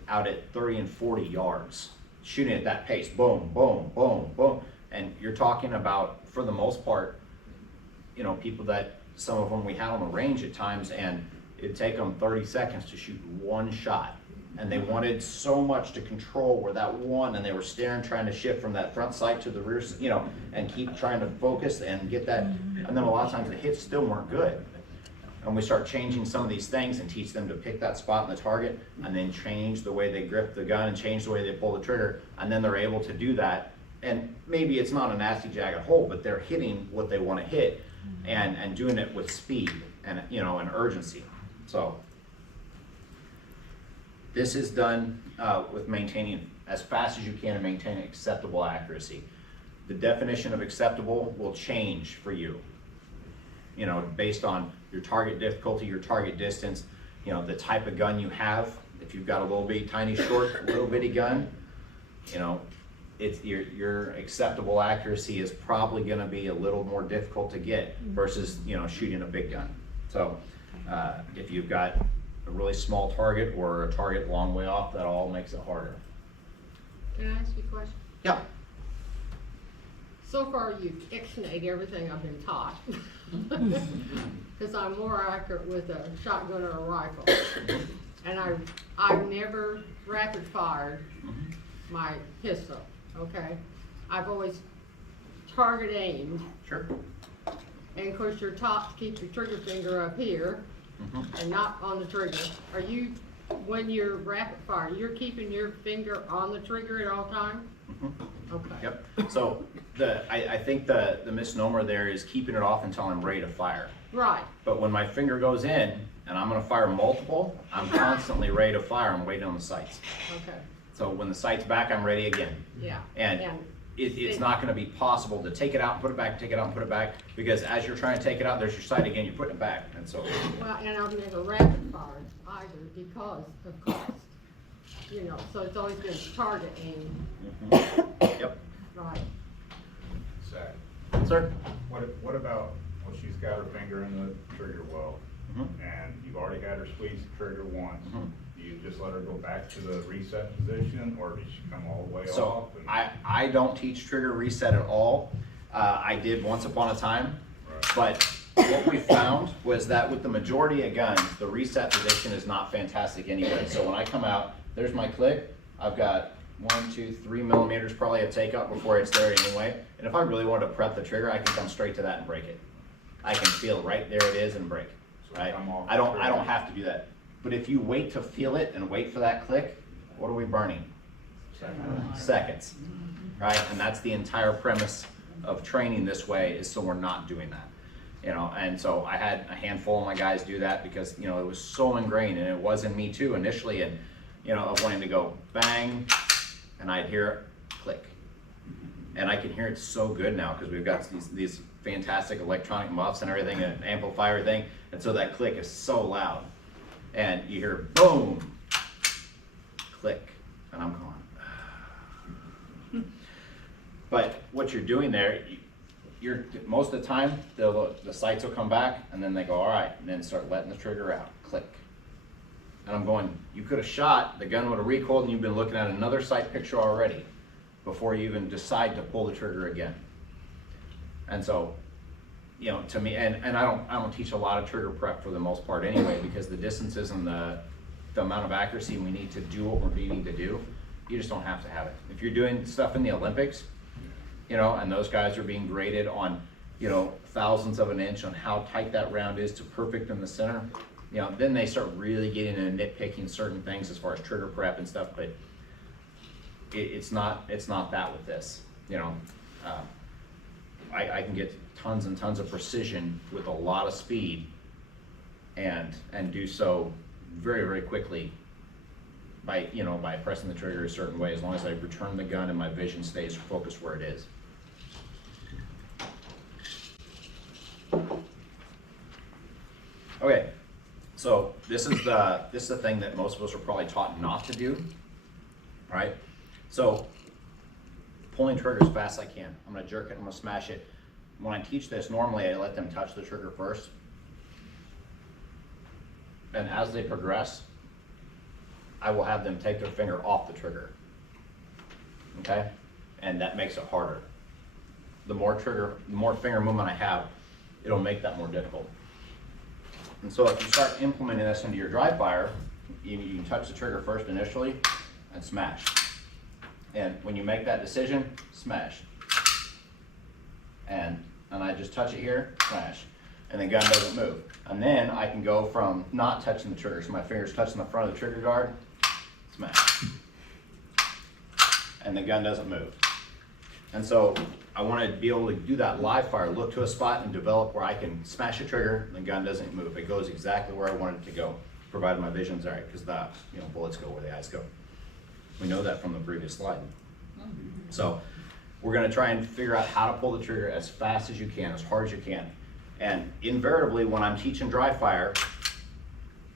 out at 30 and 40 yards, shooting at that pace, boom, boom, boom, boom. And you're talking about, for the most part, you know, people that, some of them we had on the range at times, and it'd take them 30 seconds to shoot one shot. And they wanted so much to control where that one, and they were staring, trying to shift from that front sight to the rear, you know, and keep trying to focus and get that. And then a lot of times the hits still weren't good. And we start changing some of these things and teach them to pick that spot in the target, and then change the way they grip the gun and change the way they pull the trigger. And then they're able to do that. And maybe it's not a nasty jagged hole, but they're hitting what they want to hit, and doing it with speed and, you know, and urgency. So this is done with maintaining as fast as you can and maintain acceptable accuracy. The definition of acceptable will change for you, you know, based on your target difficulty, your target distance, you know, the type of gun you have. If you've got a little bitty, tiny, short, little bitty gun, you know, it's your acceptable accuracy is probably going to be a little more difficult to get versus, you know, shooting a big gun. So if you've got a really small target or a target a long way off, that all makes it harder. Can I ask you a question? Yeah. So far, you've ixnayed everything I've been taught. Because I'm more accurate with a shotgun or a rifle. And I've never rapid fired my pistol, okay? I've always target aimed. Sure. And of course, you're taught to keep your trigger finger up here and not on the trigger. Are you, when you're rapid fire, you're keeping your finger on the trigger at all times? Okay. Yep. So I think the misnomer there is keeping it off until I'm ready to fire. Right. But when my finger goes in and I'm going to fire multiple, I'm constantly ready to fire. I'm waiting on the sights. Okay. So when the sight's back, I'm ready again. Yeah. And it's not going to be possible to take it out and put it back, take it out and put it back, because as you're trying to take it out, there's your sight again, you're putting it back. And so. Well, and I've never rapid fired either because of cost. You know, so it's always been target aim. Yep. Right. Zach, Sir? what about when she's got her finger in the trigger well, and you've already had her squeeze the trigger once? Do you just let her go back to the reset position, or does she come all the way So off? I don't teach trigger reset at all. I did once upon a time, but what we found was that with the majority of guns, the reset position is not fantastic anyway. So when I come out, there's my click. I've got 1, 2, 3 millimeters probably of take up before it's there anyway. And if I really wanted to prep the trigger, I can come straight to that and break it. I can feel right there it is and break. Right? I don't have to do that. But if you wait to feel it and wait for that click, what are we burning? Seconds. Right? And that's the entire premise of training this way, is so we're not doing that. You know, and so I had a handful of my guys do that because, you know, it was so ingrained, and it was in me too initially, and, you know, of wanting to go bang, and I'd hear it click. And I can hear it so good now because we've got these fantastic electronic muffs and everything, and amplifier thing, and so that click is so loud. And you hear boom, click, and I'm going. But what you're doing there, you're most of the time, the sights will come back, and then they go, all right, and then start letting the trigger out, click. And I'm going, you could have shot, the gun would have recoiled, and you've been looking at another sight picture already before you even decide to pull the trigger again. And so, you know, to me, and I don't teach a lot of trigger prep for the most part anyway, because the distances and the amount of accuracy we need to do what we're needing to do, you just don't have to have it. If you're doing stuff in the Olympics, you know, and those guys are being graded on, you know, thousandths of an inch on how tight that round is to perfect in the center, you know, then they start really getting into nitpicking certain things as far as trigger prep and stuff, but it's not that with this, you know. I can get tons and tons of precision with a lot of speed and do so very, very quickly by, you know, by pressing the trigger a certain way, as long as I return the gun and my vision stays focused where it is. Okay, so this is the thing that most of us are probably taught not to do, right? So pulling trigger as fast as I can. I'm gonna jerk it, I'm gonna smash it. When I teach this, normally I let them touch the trigger first. And as they progress, I will have them take their finger off the trigger, okay? And that makes it harder. The more finger movement I have, it'll make that more difficult. And so if you start implementing this into your dry fire, you can touch the trigger first initially and smash. And when you make that decision, smash. And I just touch it here, smash. And the gun doesn't move. And then I can go from not touching the trigger, so my finger's touching the front of the trigger guard, smash. And the gun doesn't move. And so I want to be able to do that live fire, look to a spot and develop where I can smash a trigger and the gun doesn't move. It goes exactly where I want it to go, provided my vision's all right, because the bullets go where the eyes go. We know that from the previous slide. So we're going to try and figure out how to pull the trigger as fast as you can, as hard as you can. And invariably, when I'm teaching dry fire,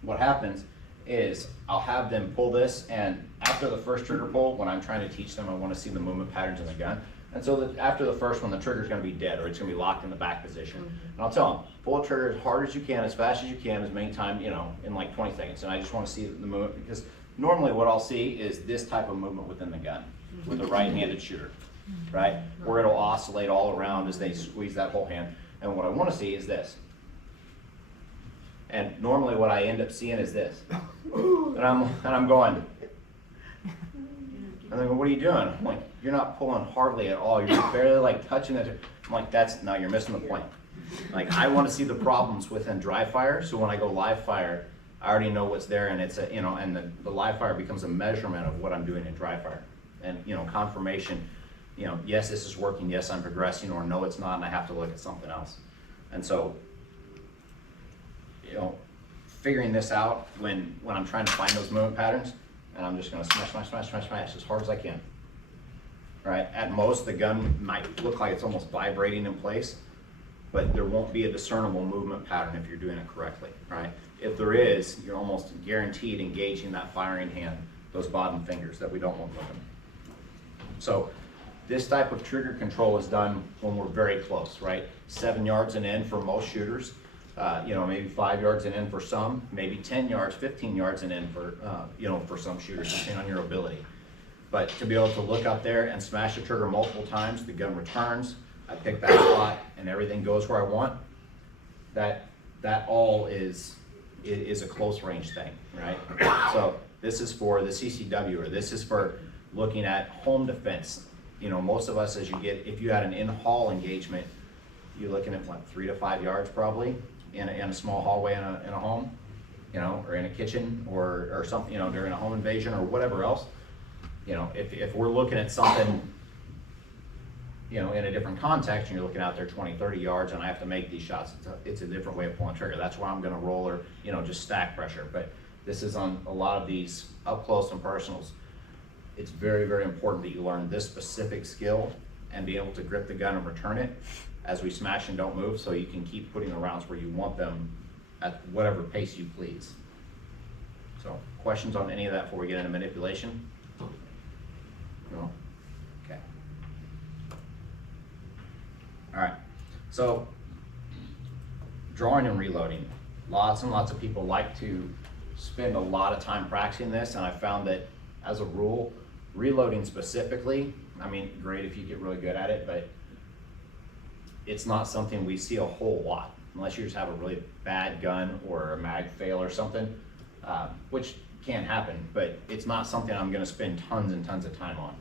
what happens is I'll have them pull this, and after the first trigger pull, when I'm trying to teach them, I want to see the movement patterns in the gun. And so that after the first one, the trigger's going to be dead, or it's going to be locked in the back position. And I'll tell them, pull the trigger as hard as you can, as fast as you can, as many times, you know, in like 20 seconds. And I just want to see the movement, because normally what I'll see is this type of movement within the gun with a right-handed shooter, right? Where it'll oscillate all around as they squeeze that whole hand. And what I want to see is this. And normally what I end up seeing is this. And I'm going, and they go, what are you doing? I'm like, you're not pulling hardly at all. You're barely like touching it. I'm like, no, you're missing the point. Like, I want to see the problems within dry fire, so when I go live fire, I already know what's there, and it's and the live fire becomes a measurement of what I'm doing in dry fire. And, confirmation, yes, this is working, yes, I'm progressing, or no, it's not, and I have to look at something else. And so, figuring this out when I'm trying to find those movement patterns, and I'm just gonna smash as hard as I can. Right? At most, the gun might look like it's almost vibrating in place, but there won't be a discernible movement pattern if you're doing it correctly, right? If there is, you're almost guaranteed engaging that firing hand, those bottom fingers that we don't want moving. So this type of trigger control is done when we're very close, right? 7 yards and in for most shooters, maybe 5 yards and in for some, maybe 10 yards, 15 yards and in for, for some shooters, depending on your ability. But to be able to look up there and smash the trigger multiple times, the gun returns, I pick that spot, and everything goes where I want, that all is a close range thing, right? So this is for the CCW, or this is for looking at home defense. Most of us, if you had an in-hall engagement, you're looking at 3 to 5 yards probably in a small hallway in a home, or in a kitchen or something, during a home invasion or whatever else. If we're looking at something, in a different context, and you're looking out there 20, 30 yards, and I have to make these shots, it's a different way of pulling trigger. That's why I'm gonna roll or, just stack pressure. But this is on a lot of these up close and personals. It's very, very important that you learn this specific skill and be able to grip the gun and return it as we smash and don't move, so you can keep putting the rounds where you want them at whatever pace you please. So, questions on any of that before we get into manipulation? No? Okay. All right, so drawing and reloading. Lots and lots of people like to spend a lot of time practicing this, and I found that as a rule, reloading specifically, I mean, great if you get really good at it, but it's not something we see a whole lot, unless you just have a really bad gun or a mag fail or something, which can happen, but it's not something I'm gonna spend tons and tons of time on,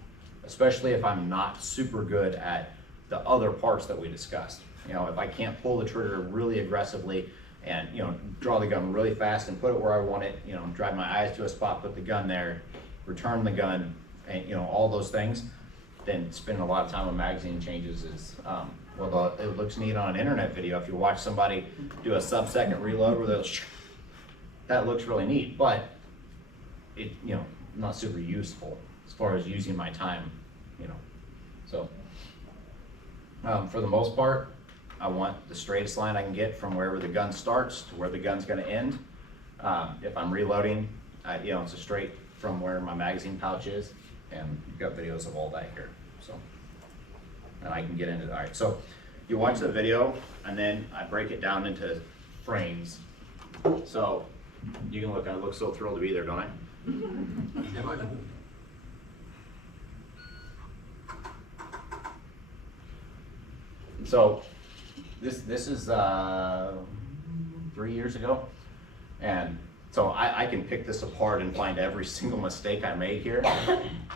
especially if I'm not super good at the other parts that we discussed. You know, if I can't pull the trigger really aggressively and, you know, draw the gun really fast and put it where I want it, you know, drive my eyes to a spot, put the gun there, return the gun, and, you know, all those things, then spending a lot of time on magazine changes is, well, it looks neat on an internet video. If you watch somebody do a sub-second reload where they'll, that looks really neat, but it, you know, not super useful as far as using my time, you know. So, for the most part, I want the straightest line I can get from wherever the gun starts to where the gun's gonna end. If I'm reloading, you know, it's a straight from where my magazine pouch is, and you've got videos of all that here, so. And I can get into it. All right, so you watch the video, and then I break it down into frames. So you can look, I look so thrilled to be there, don't I? So this is 3 years ago, and so I can pick this apart and find every single mistake I made here,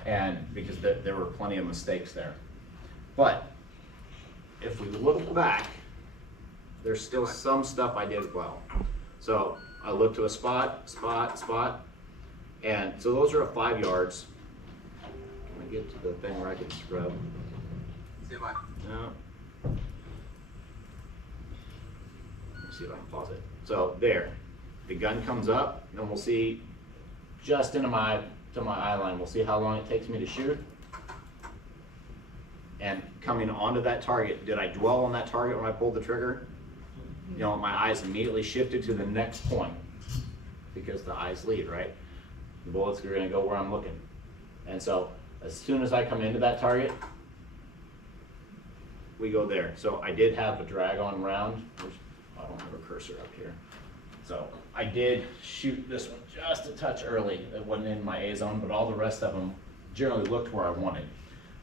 and because there were plenty of mistakes there. But if we look back, there's still some stuff I did well. So I look to a spot, and so those are at 5 yards. Let me get to the thing where I can scrub. No. Let's see if I can pause it. So there, the gun comes up, and we'll see just into my eye line. We'll see how long it takes me to shoot. And coming onto that target, did I dwell on that target when I pulled the trigger? You know, my eyes immediately shifted to the next point because the eyes lead, right? The bullets are gonna go where I'm looking. And so as soon as I come into that target, we go there. So I did have a drag on round. I don't have a cursor up here. So I did shoot this one just a touch early. It wasn't in my A zone, but all the rest of them generally looked where I wanted.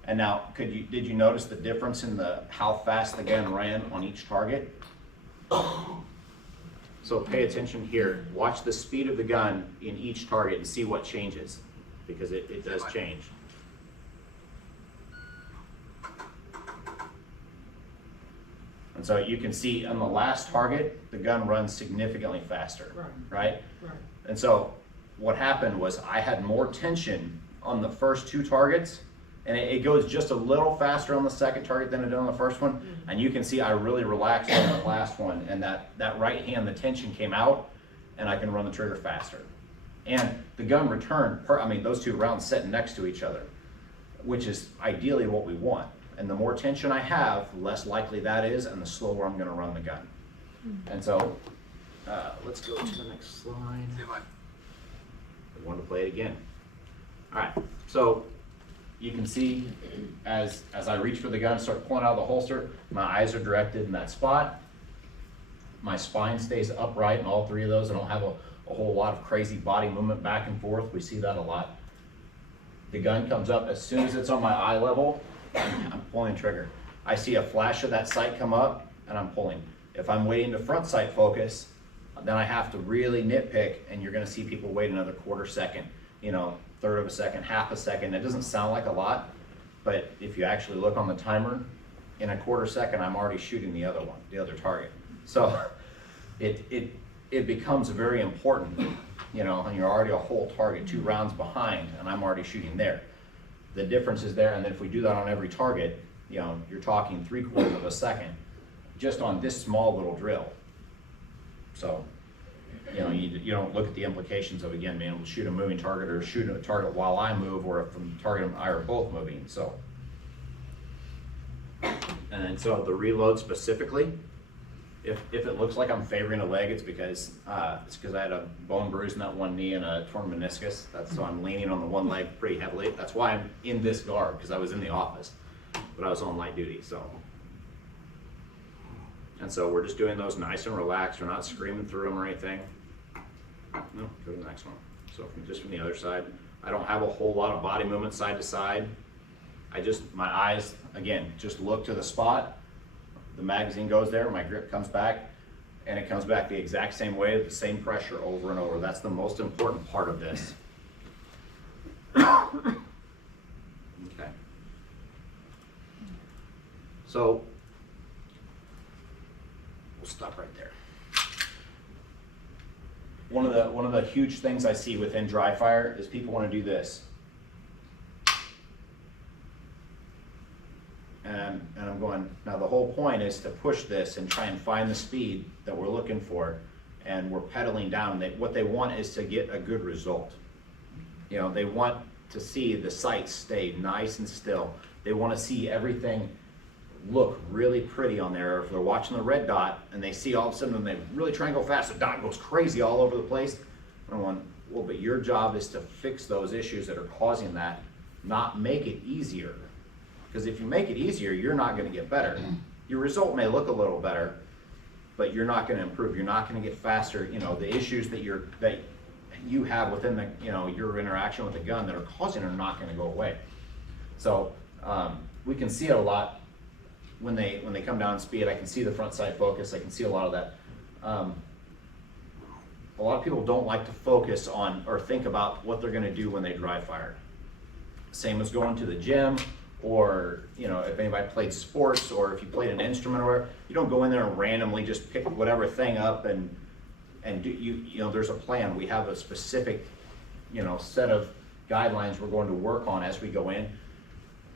And now, did you notice the difference in how fast the gun ran on each target? So pay attention here. Watch the speed of the gun in each target and see what changes, because it does change. And so you can see on the last target, the gun runs significantly faster, right? And so what happened was I had more tension on the first 2 targets, and it goes just a little faster on the second target than it did on the first one. And you can see I really relaxed on the last one, and that right hand, the tension came out, and I can run the trigger faster. And the gun returned, those 2 rounds sitting next to each other, which is ideally what we want. And the more tension I have, the less likely that is, and the slower I'm gonna run the gun. And so, let's go to the next slide. I want to play it again. All right, so you can see as I reach for the gun, start pulling out of the holster, my eyes are directed in that spot. My spine stays upright in all 3 of those. I don't have a whole lot of crazy body movement back and forth. We see that a lot. The gun comes up as soon as it's on my eye level, I'm pulling trigger. I see a flash of that sight come up, and I'm pulling. If I'm waiting to front sight focus, then I have to really nitpick, and you're gonna see people wait another 1/4 second, you know, 1/3 of a second, 1/2 a second. It doesn't sound like a lot, but if you actually look on the timer, in a 1/4 second, I'm already shooting the other one, the other target. So it becomes very important, you know, and you're already a whole target 2 rounds behind, and I'm already shooting there. The difference is there, and then if we do that on every target, you know, you're talking 3/4 of a second just on this small little drill. So, you know, you don't look at the implications of, again, being able to shoot a moving target or shoot a target while I move, or if the target and I are both moving. So, and And then so the reload specifically, if it looks like I'm favoring a leg, it's because I had a bone bruise in that one knee and a torn meniscus. So I'm leaning on the one leg pretty heavily. That's why I'm in this garb, because I was in the office, but I was on light duty, so. And so we're just doing those nice and relaxed. We're not screaming through them or anything. No, go to the next one. So from the other side, I don't have a whole lot of body movement side to side. My eyes, again, just look to the spot. The magazine goes there, my grip comes back, and it comes back the exact same way, the same pressure over and over. That's the most important part of this. Okay. So, we'll stop right there. One of the huge things I see within dry fire is people want to do this. And I'm going, now the whole point is to push this and try and find the speed that we're looking for, and we're pedaling down. What they want is to get a good result. You know, they want to see the sights stay nice and still. They want to see everything look really pretty on there. If they're watching the red dot and they see all of a sudden when they really try and go fast, the dot goes crazy all over the place. I'm going, well, but your job is to fix those issues that are causing that, not make it easier. Because if you make it easier, you're not going to get better. Your result may look a little better, but you're not going to improve. You're not going to get faster. You know, the issues that you have within the, you know, your interaction with the gun that are causing it are not going to go away. So we can see it a lot when they come down speed. I can see the front side focus. I can see a lot of that. A lot of people don't like to focus on or think about what they're going to do when they dry fire. Same as going to the gym, or, you know, if anybody played sports, or if you played an instrument or whatever, you don't go in there and randomly just pick whatever thing up and do, you know, there's a plan. We have a specific, you know, set of guidelines we're going to work on as we go in.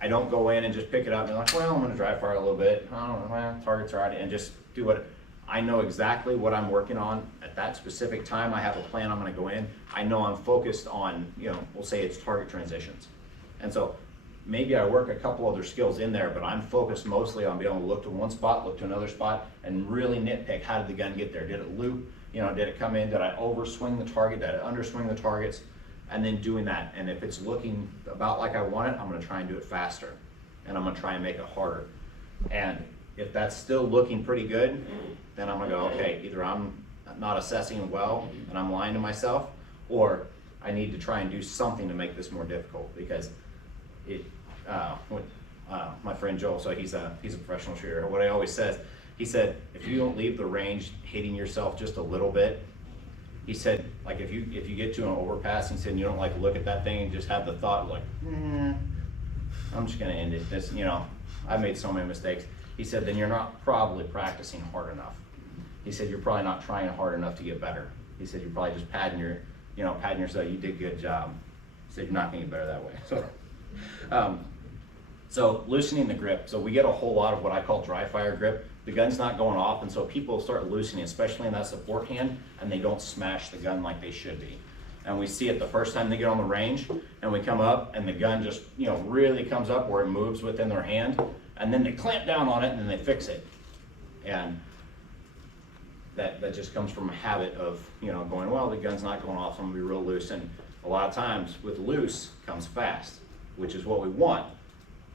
I don't go in and just pick it up and be like, well, I'm going to dry fire a little bit. I don't know, well, targets are already, and just do what, I know exactly what I'm working on at that specific time. I have a plan I'm going to go in. I know I'm focused on, you know, we'll say it's target transitions. And so maybe I work a couple other skills in there, but I'm focused mostly on being able to look to one spot, look to another spot, and really nitpick, how did the gun get there? Did it loop? You know, did it come in? Did I overswing the target? Did I underswing the targets? And then doing that. And if it's looking about like I want it, I'm going to try and do it faster. And I'm going to try and make it harder. And if that's still looking pretty good, then I'm going to go, okay, either I'm not assessing well and I'm lying to myself, or I need to try and do something to make this more difficult, because my friend Joel, so he's a professional shooter. What he always says, he said, if you don't leave the range hitting yourself just a little bit, he said, like if you get to an overpass, he said, and you don't like look at that thing and just have the thought like, I'm just gonna end it. This, you know, I've made so many mistakes. He said, then you're not probably practicing hard enough. He said, you're probably not trying hard enough to get better. He said, you're probably just padding yourself. You did a good job. He said, you're not gonna get better that way. So loosening the grip. So we get a whole lot of what I call dry fire grip. The gun's not going off, and so people start loosening, especially in that support hand, and they don't smash the gun like they should be. And we see it the first time they get on the range, and we come up, and the gun just, you know, really comes up where it moves within their hand, and then they clamp down on it, and then they fix it. And that just comes from a habit of, you know, going, well, the gun's not going off, so I'm gonna be real loose. And a lot of times with loose comes fast, which is what we want,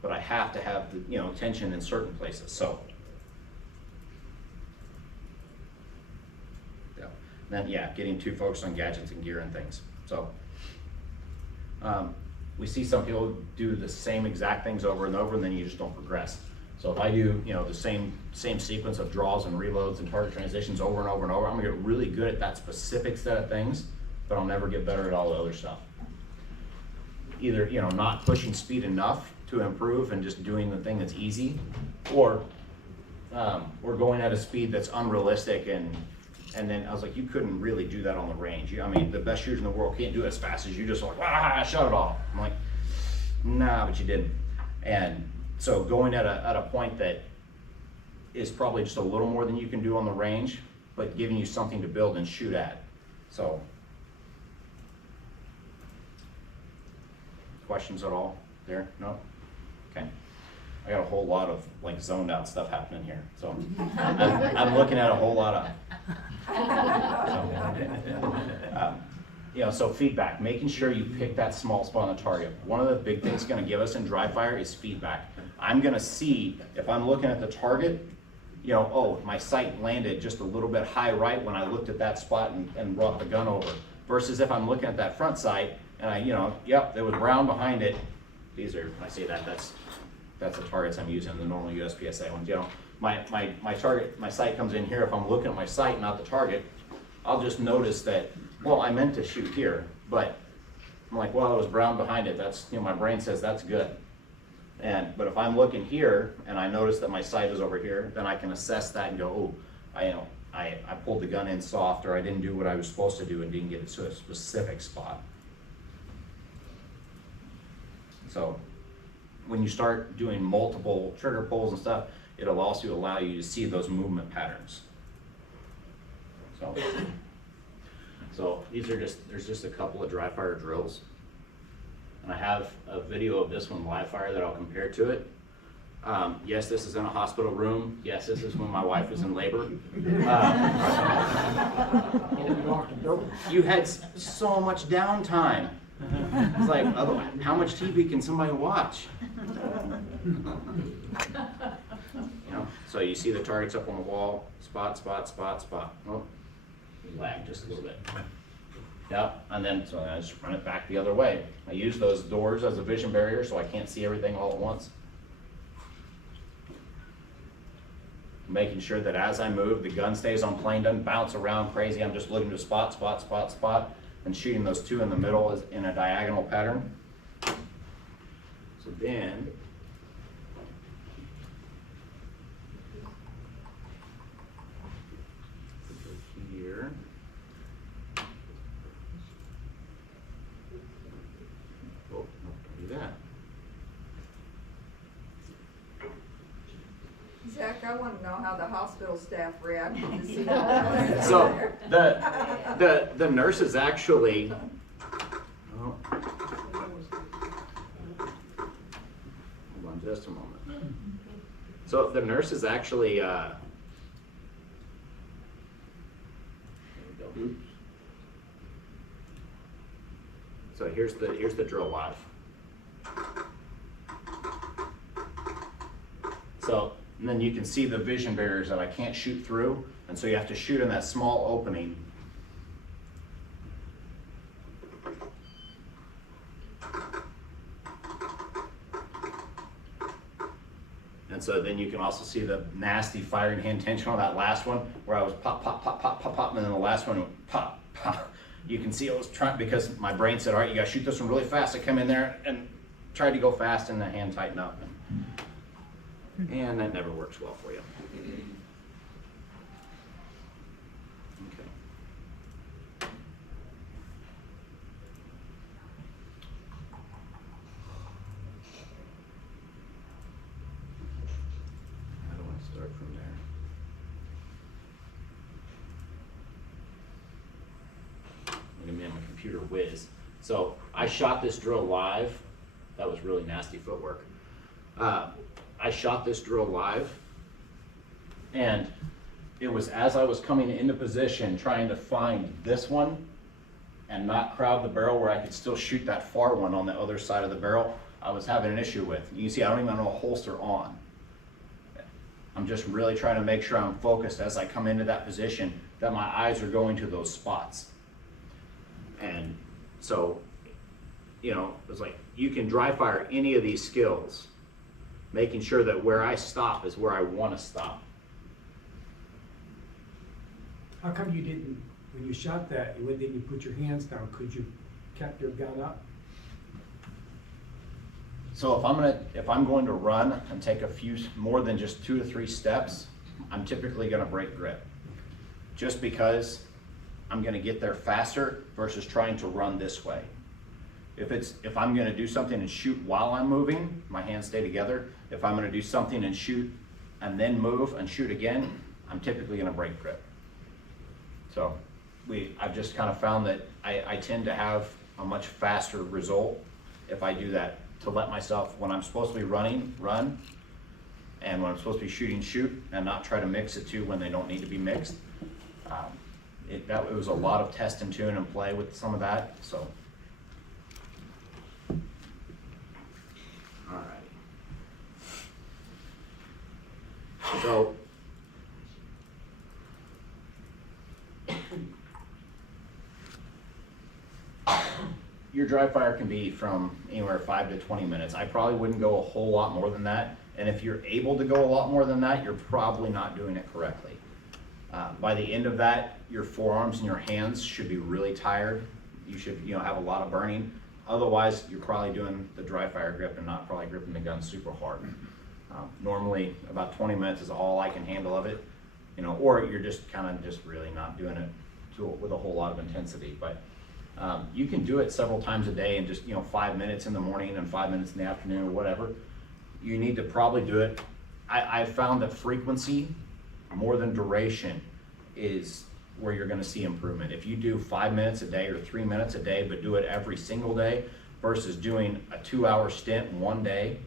but I have to have the, you know, tension in certain places. So then, yeah, getting too focused on gadgets and gear and things. So we see some people do the same exact things over and over, and then you just don't progress. So if I do, you know, the same sequence of draws and reloads and target transitions over and over and over, I'm gonna get really good at that specific set of things, but I'll never get better at all the other stuff. Either, you know, not pushing speed enough to improve and just doing the thing that's easy, or going at a speed that's unrealistic. And then I was like, you couldn't really do that on the range. I mean, the best shooters in the world can't do it as fast as you. Just like, shut it off. I'm like, nah, but you didn't. And so going at a point that is probably just a little more than you can do on the range, but giving you something to build and shoot at. So, questions at all there? No? Okay. I got a whole lot of like zoned out stuff happening here, so I'm looking at a whole lot of. You know, so feedback, making sure you pick that small spot on the target. One of the big things gonna give us in dry fire is feedback. I'm gonna see, if I'm looking at the target, you know, oh, my sight landed just a little bit high right when I looked at that spot and brought the gun over. Versus if I'm looking at that front sight and I, you know, yep, there was brown behind it. These are, I say that's the targets I'm using, the normal USPSA ones, you know. My target, my sight comes in here. If I'm looking at my sight, not the target, I'll just notice that, well, I meant to shoot here, but I'm like, well, it was brown behind it. That's, you know, my brain says that's good. But if I'm looking here and I notice that my sight is over here, then I can assess that and go, oh, I pulled the gun in soft, or I didn't do what I was supposed to do and didn't get it to a specific spot. So when you start doing multiple trigger pulls and stuff, it'll also allow you to see those movement patterns. So these are there's just a couple of dry fire drills. And I have a video of this one live fire that I'll compare to it. Yes, this is in a hospital room. Yes, this is when my wife was in labor. You had so much downtime. It's like, oh, how much TV can somebody watch? You know, so you see the targets up on the wall, spot, spot, spot, spot. Oh, lag just a little bit. Yep, and then so I just run it back the other way. I use those doors as a vision barrier so I can't see everything all at once. Making sure that as I move, the gun stays on plane, doesn't bounce around crazy. I'm just looking to spot, spot, spot, spot, and shooting those two in the middle is in a diagonal pattern. So then, here. Oh, don't do that. Zach, I want to know how the hospital staff reacted to see that. So the nurses actually, oh, hold on just a moment. So the nurses actually, there we go. So here's the drill live. So, and then you can see the vision barriers that I can't shoot through, and so you have to shoot in that small opening. And so then you can also see the nasty firing hand tension on that last one, where I was pop, pop, pop, pop, pop, pop, and then the last one went pop, pop. You can see I was trying, because my brain said, all right, you gotta shoot this one really fast. I come in there and tried to go fast, and the hand tightened up. And that never works well for you. Okay. How do I start from there? Look at me on my computer whiz. So I shot this drill live. That was really nasty footwork. I shot this drill live, and it was as I was coming into position trying to find this one and not crowd the barrel where I could still shoot that far one on the other side of the barrel, I was having an issue with. You can see I don't even have a holster on. I'm just really trying to make sure I'm focused as I come into that position, that my eyes are going to those spots. And so, you know, it's like you can dry fire any of these skills, making sure that where I stop is where I want to stop. How come you didn't, when you shot that, you didn't you put your hands down? Could you kept your gun up? So if I'm going to run and take a few more than just 2 to 3 steps, I'm typically going to break grip, just because I'm going to get there faster versus trying to run this way. If I'm going to do something and shoot while I'm moving, my hands stay together. If I'm going to do something and shoot and then move and shoot again, I'm typically going to break grip. So I've just kind of found that I tend to have a much faster result if I do that, to let myself, when I'm supposed to be running, run, and when I'm supposed to be shooting, shoot, and not try to mix it too when they don't need to be mixed. It was a lot of test and tune and play with some of that, so. All right. So, your dry fire can be from anywhere 5 to 20 minutes. I probably wouldn't go a whole lot more than that. And if you're able to go a lot more than that, you're probably not doing it correctly. By the end of that, your forearms and your hands should be really tired. You should, have a lot of burning. Otherwise, you're probably doing the dry fire grip and not probably gripping the gun super hard. Normally, about 20 minutes is all I can handle of it, or you're just kind of just really not doing it with a whole lot of intensity. But you can do it several times a day and just, 5 minutes in the morning and 5 minutes in the afternoon or whatever. You need to probably do it. I've found that frequency more than duration is where you're going to see improvement. If you do 5 minutes a day or 3 minutes a day, but do it every single day versus doing a 2-hour stint one day,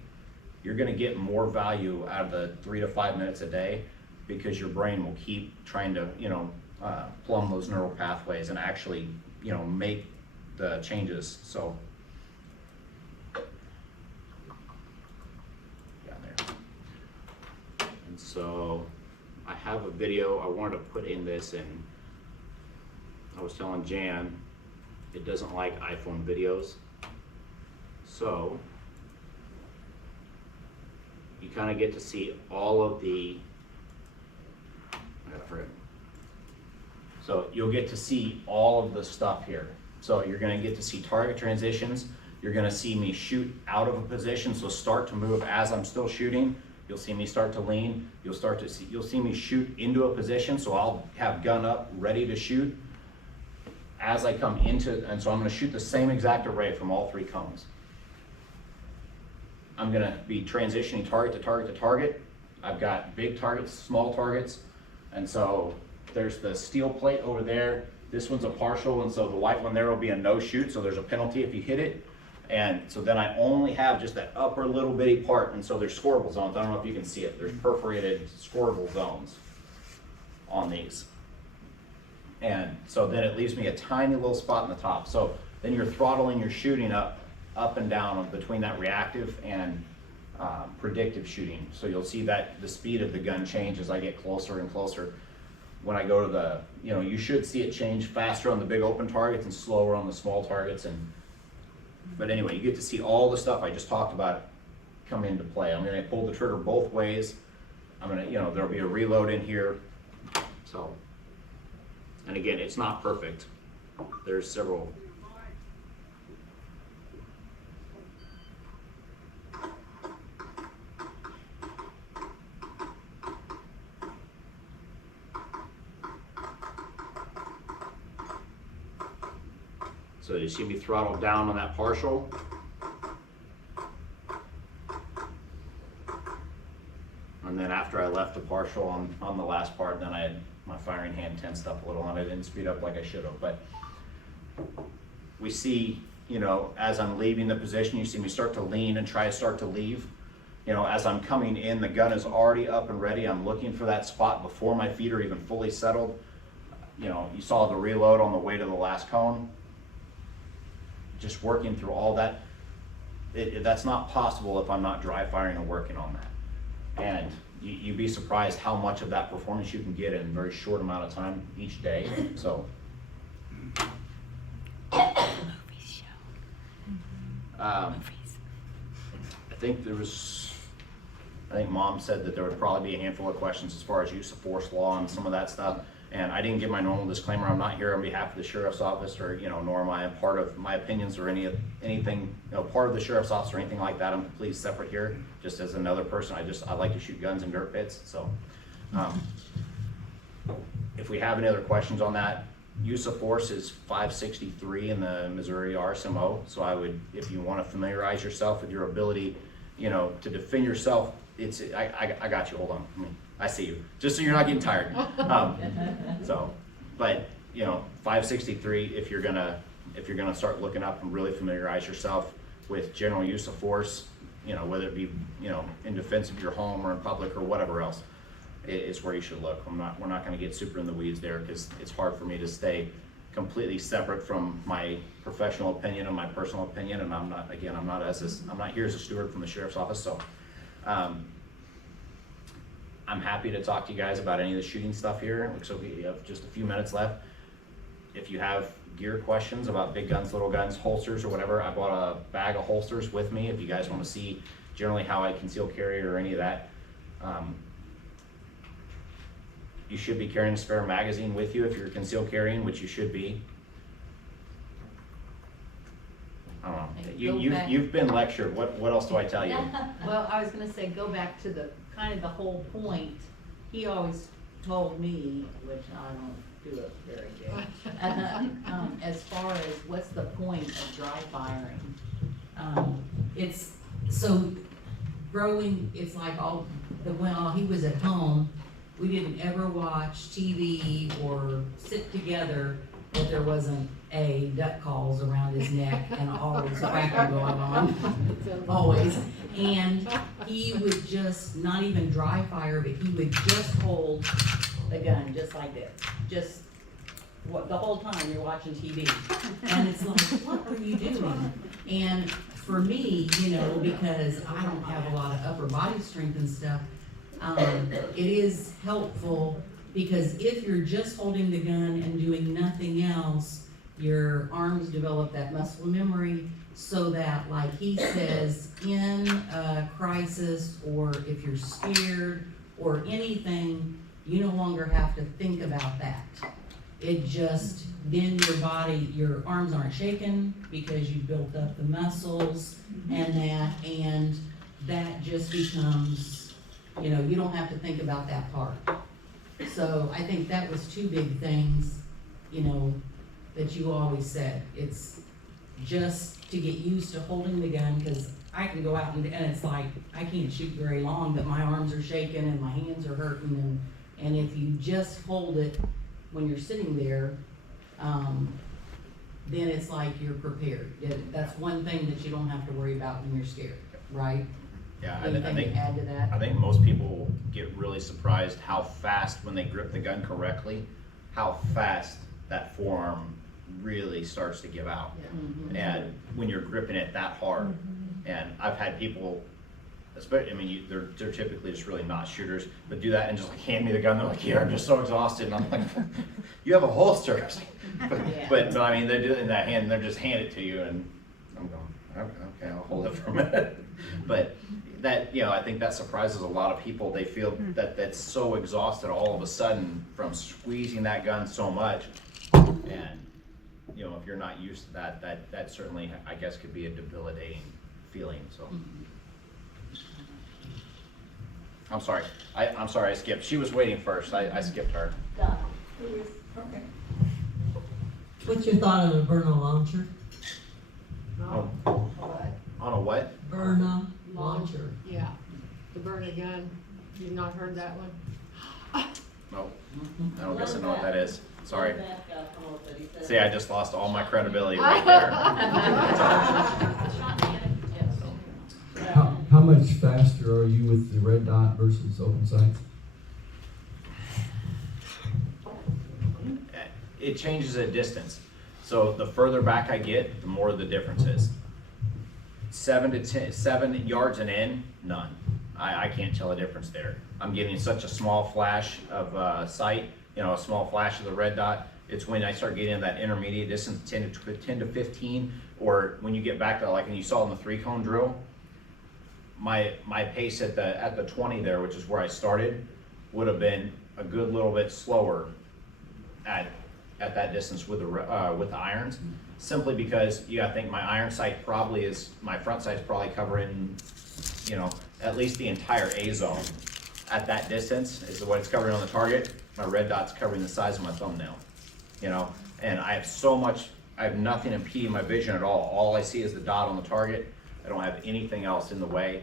you're going to get more value out of the 3 to 5 minutes a day, because your brain will keep trying to, plumb those neural pathways and actually, make the changes. So, yeah, there. And so, I have a video I wanted to put in this, and I was telling Jan it doesn't like iPhone videos. So you kind of get to see all of the, so you'll get to see all of the stuff here. So you're going to get to see target transitions. You're going to see me shoot out of a position, so start to move as I'm still shooting. You'll see me start to lean. You'll see me shoot into a position, so I'll have gun up, ready to shoot as I come into, and so I'm going to shoot the same exact array from all 3 cones. I'm going to be transitioning target to target to target. I've got big targets, small targets, and so there's the steel plate over there. This one's a partial, and so the white one there will be a no shoot, so there's a penalty if you hit it. And so then I only have just that upper little bitty part, and so there's scoreable zones. I don't know if you can see it. There's perforated scoreable zones on these. And so then it leaves me a tiny little spot in the top. So then you're throttling your shooting up and down between that reactive and predictive shooting. So you'll see that the speed of the gun change as I get closer and closer. When I go to the, you should see it change faster on the big open targets and slower on the small targets. But anyway, you get to see all the stuff I just talked about come into play. I'm going to pull the trigger both ways. I'm going to, there'll be a reload in here. So, and again, it's not perfect. There's several. So you see me throttle down on that partial. And then after I left the partial on the last part, then I had my firing hand tensed up a little and I didn't speed up like I should have. But we see, as I'm leaving the position, you see me start to lean and try to start to leave. As I'm coming in, the gun is already up and ready. I'm looking for that spot before my feet are even fully settled. You saw the reload on the way to the last cone. Just working through all that, that's not possible if I'm not dry firing and working on that. And you'd be surprised how much of that performance you can get in a very short amount of time each day. So, I think Mom said that there would probably be a handful of questions as far as use of force law and some of that stuff. And I didn't give my normal disclaimer. I'm not here on behalf of the sheriff's office, or nor am I a part of my opinions or anything, part of the sheriff's office or anything like that. I'm completely separate here, just as another person. I like to shoot guns in dirt pits. So, if we have any other questions on that, use of force is 563 in the Missouri RSMO. So I would, if you want to familiarize yourself with your ability, to defend yourself, I got you. Hold on. I see you, just so you're not getting tired. But 563, if you're gonna start looking up and really familiarize yourself with general use of force, you know, whether it be, you know, in defense of your home or in public or whatever else, it's where you should look. We're not gonna get super in the weeds there, because it's hard for me to stay completely separate from my professional opinion and my personal opinion, and I'm not here as a steward from the sheriff's office, so. I'm happy to talk to you guys about any of the shooting stuff here. It looks like we have just a few minutes left. If you have gear questions about big guns, little guns, holsters or whatever, I bought a bag of holsters with me if you guys wanna see generally how I conceal carry or any of that. You should be carrying a spare magazine with you if you're concealed carrying, which you should be. I don't know, you've been lectured, what else do I tell you? Well, I was gonna say, go back to the, kind of the whole point. He always told me, which I don't do it very good, as far as what's the point of dry firing? It's, so growing, it's like when he was at home, we didn't ever watch TV or sit together that there wasn't duck calls around his neck and always cracking going on, always. And he would just, not even dry fire, but he would just hold The gun, just like this, just, the whole time you're watching TV. and it's like, what are you doing? And for me, you know, because I don't have a lot of upper body strength and stuff, it is helpful, because if you're just holding the gun and doing nothing else, your arms develop that muscle memory, so that, like he says, in a crisis, or if you're scared or anything, you no longer have to think about that. It just, then your body, your arms aren't shaking because you built up the muscles and that just becomes, you know, you don't have to think about that part. So I think that was two big things, you know, that you always said. It's just to get used to holding the gun, because I can go out and it's like, I can't shoot very long, but my arms are shaking and my hands are hurting, and if you just hold it when you're sitting there, then it's like you're prepared. That's one thing that you don't have to worry about when you're scared, right? Yeah, Anything to add to that? I think most people get really surprised how fast, when they grip the gun correctly, how fast that forearm really starts to give out. Mhm. And when you're gripping it that hard, and I've had people, especially, I mean, they're typically just really not shooters, but do that and just like hand me the gun. They're like, "Here, I'm just so exhausted," and I'm like, "You have a holster." But I mean, they do it in that hand, and they just hand it to you, and I'm going, "Okay, I'll hold it for a minute." But that, you know, I think that surprises a lot of people. They feel that that's so exhausted all of a sudden from squeezing that gun so much, and you know, if you're not used to that, that certainly, I guess, could be a debilitating feeling. So. I'm sorry. I'm sorry I skipped. She was waiting first. I skipped her. Okay. What's your thought on a Burna launcher? Oh, on a what? Burna launcher. Yeah, the burn a gun. You've not heard that one? No. I don't guess I know what that is. Sorry. See, I just lost all my credibility right there. How much faster are you with the red dot versus open sights? It changes at distance. So the further back I get, the more the difference is. 7 yards and in, none. I can't tell a difference there. I'm getting such a small flash of sight, you know, a small flash of the red dot. It's when I start getting in that intermediate distance, 10 to 15, or when you get back to, like when you saw in the 3-cone drill, my pace at the 20 there, which is where I started, would have been a good little bit slower at that distance with the irons, simply because you gotta think my iron sight probably is, my front sight's probably covering, you know, at least the entire A zone at that distance is what it's covering on the target. My red dot's covering the size of my thumbnail, you know, and I have nothing impeding my vision at all. All I see is the dot on the target. I don't have anything else in the way.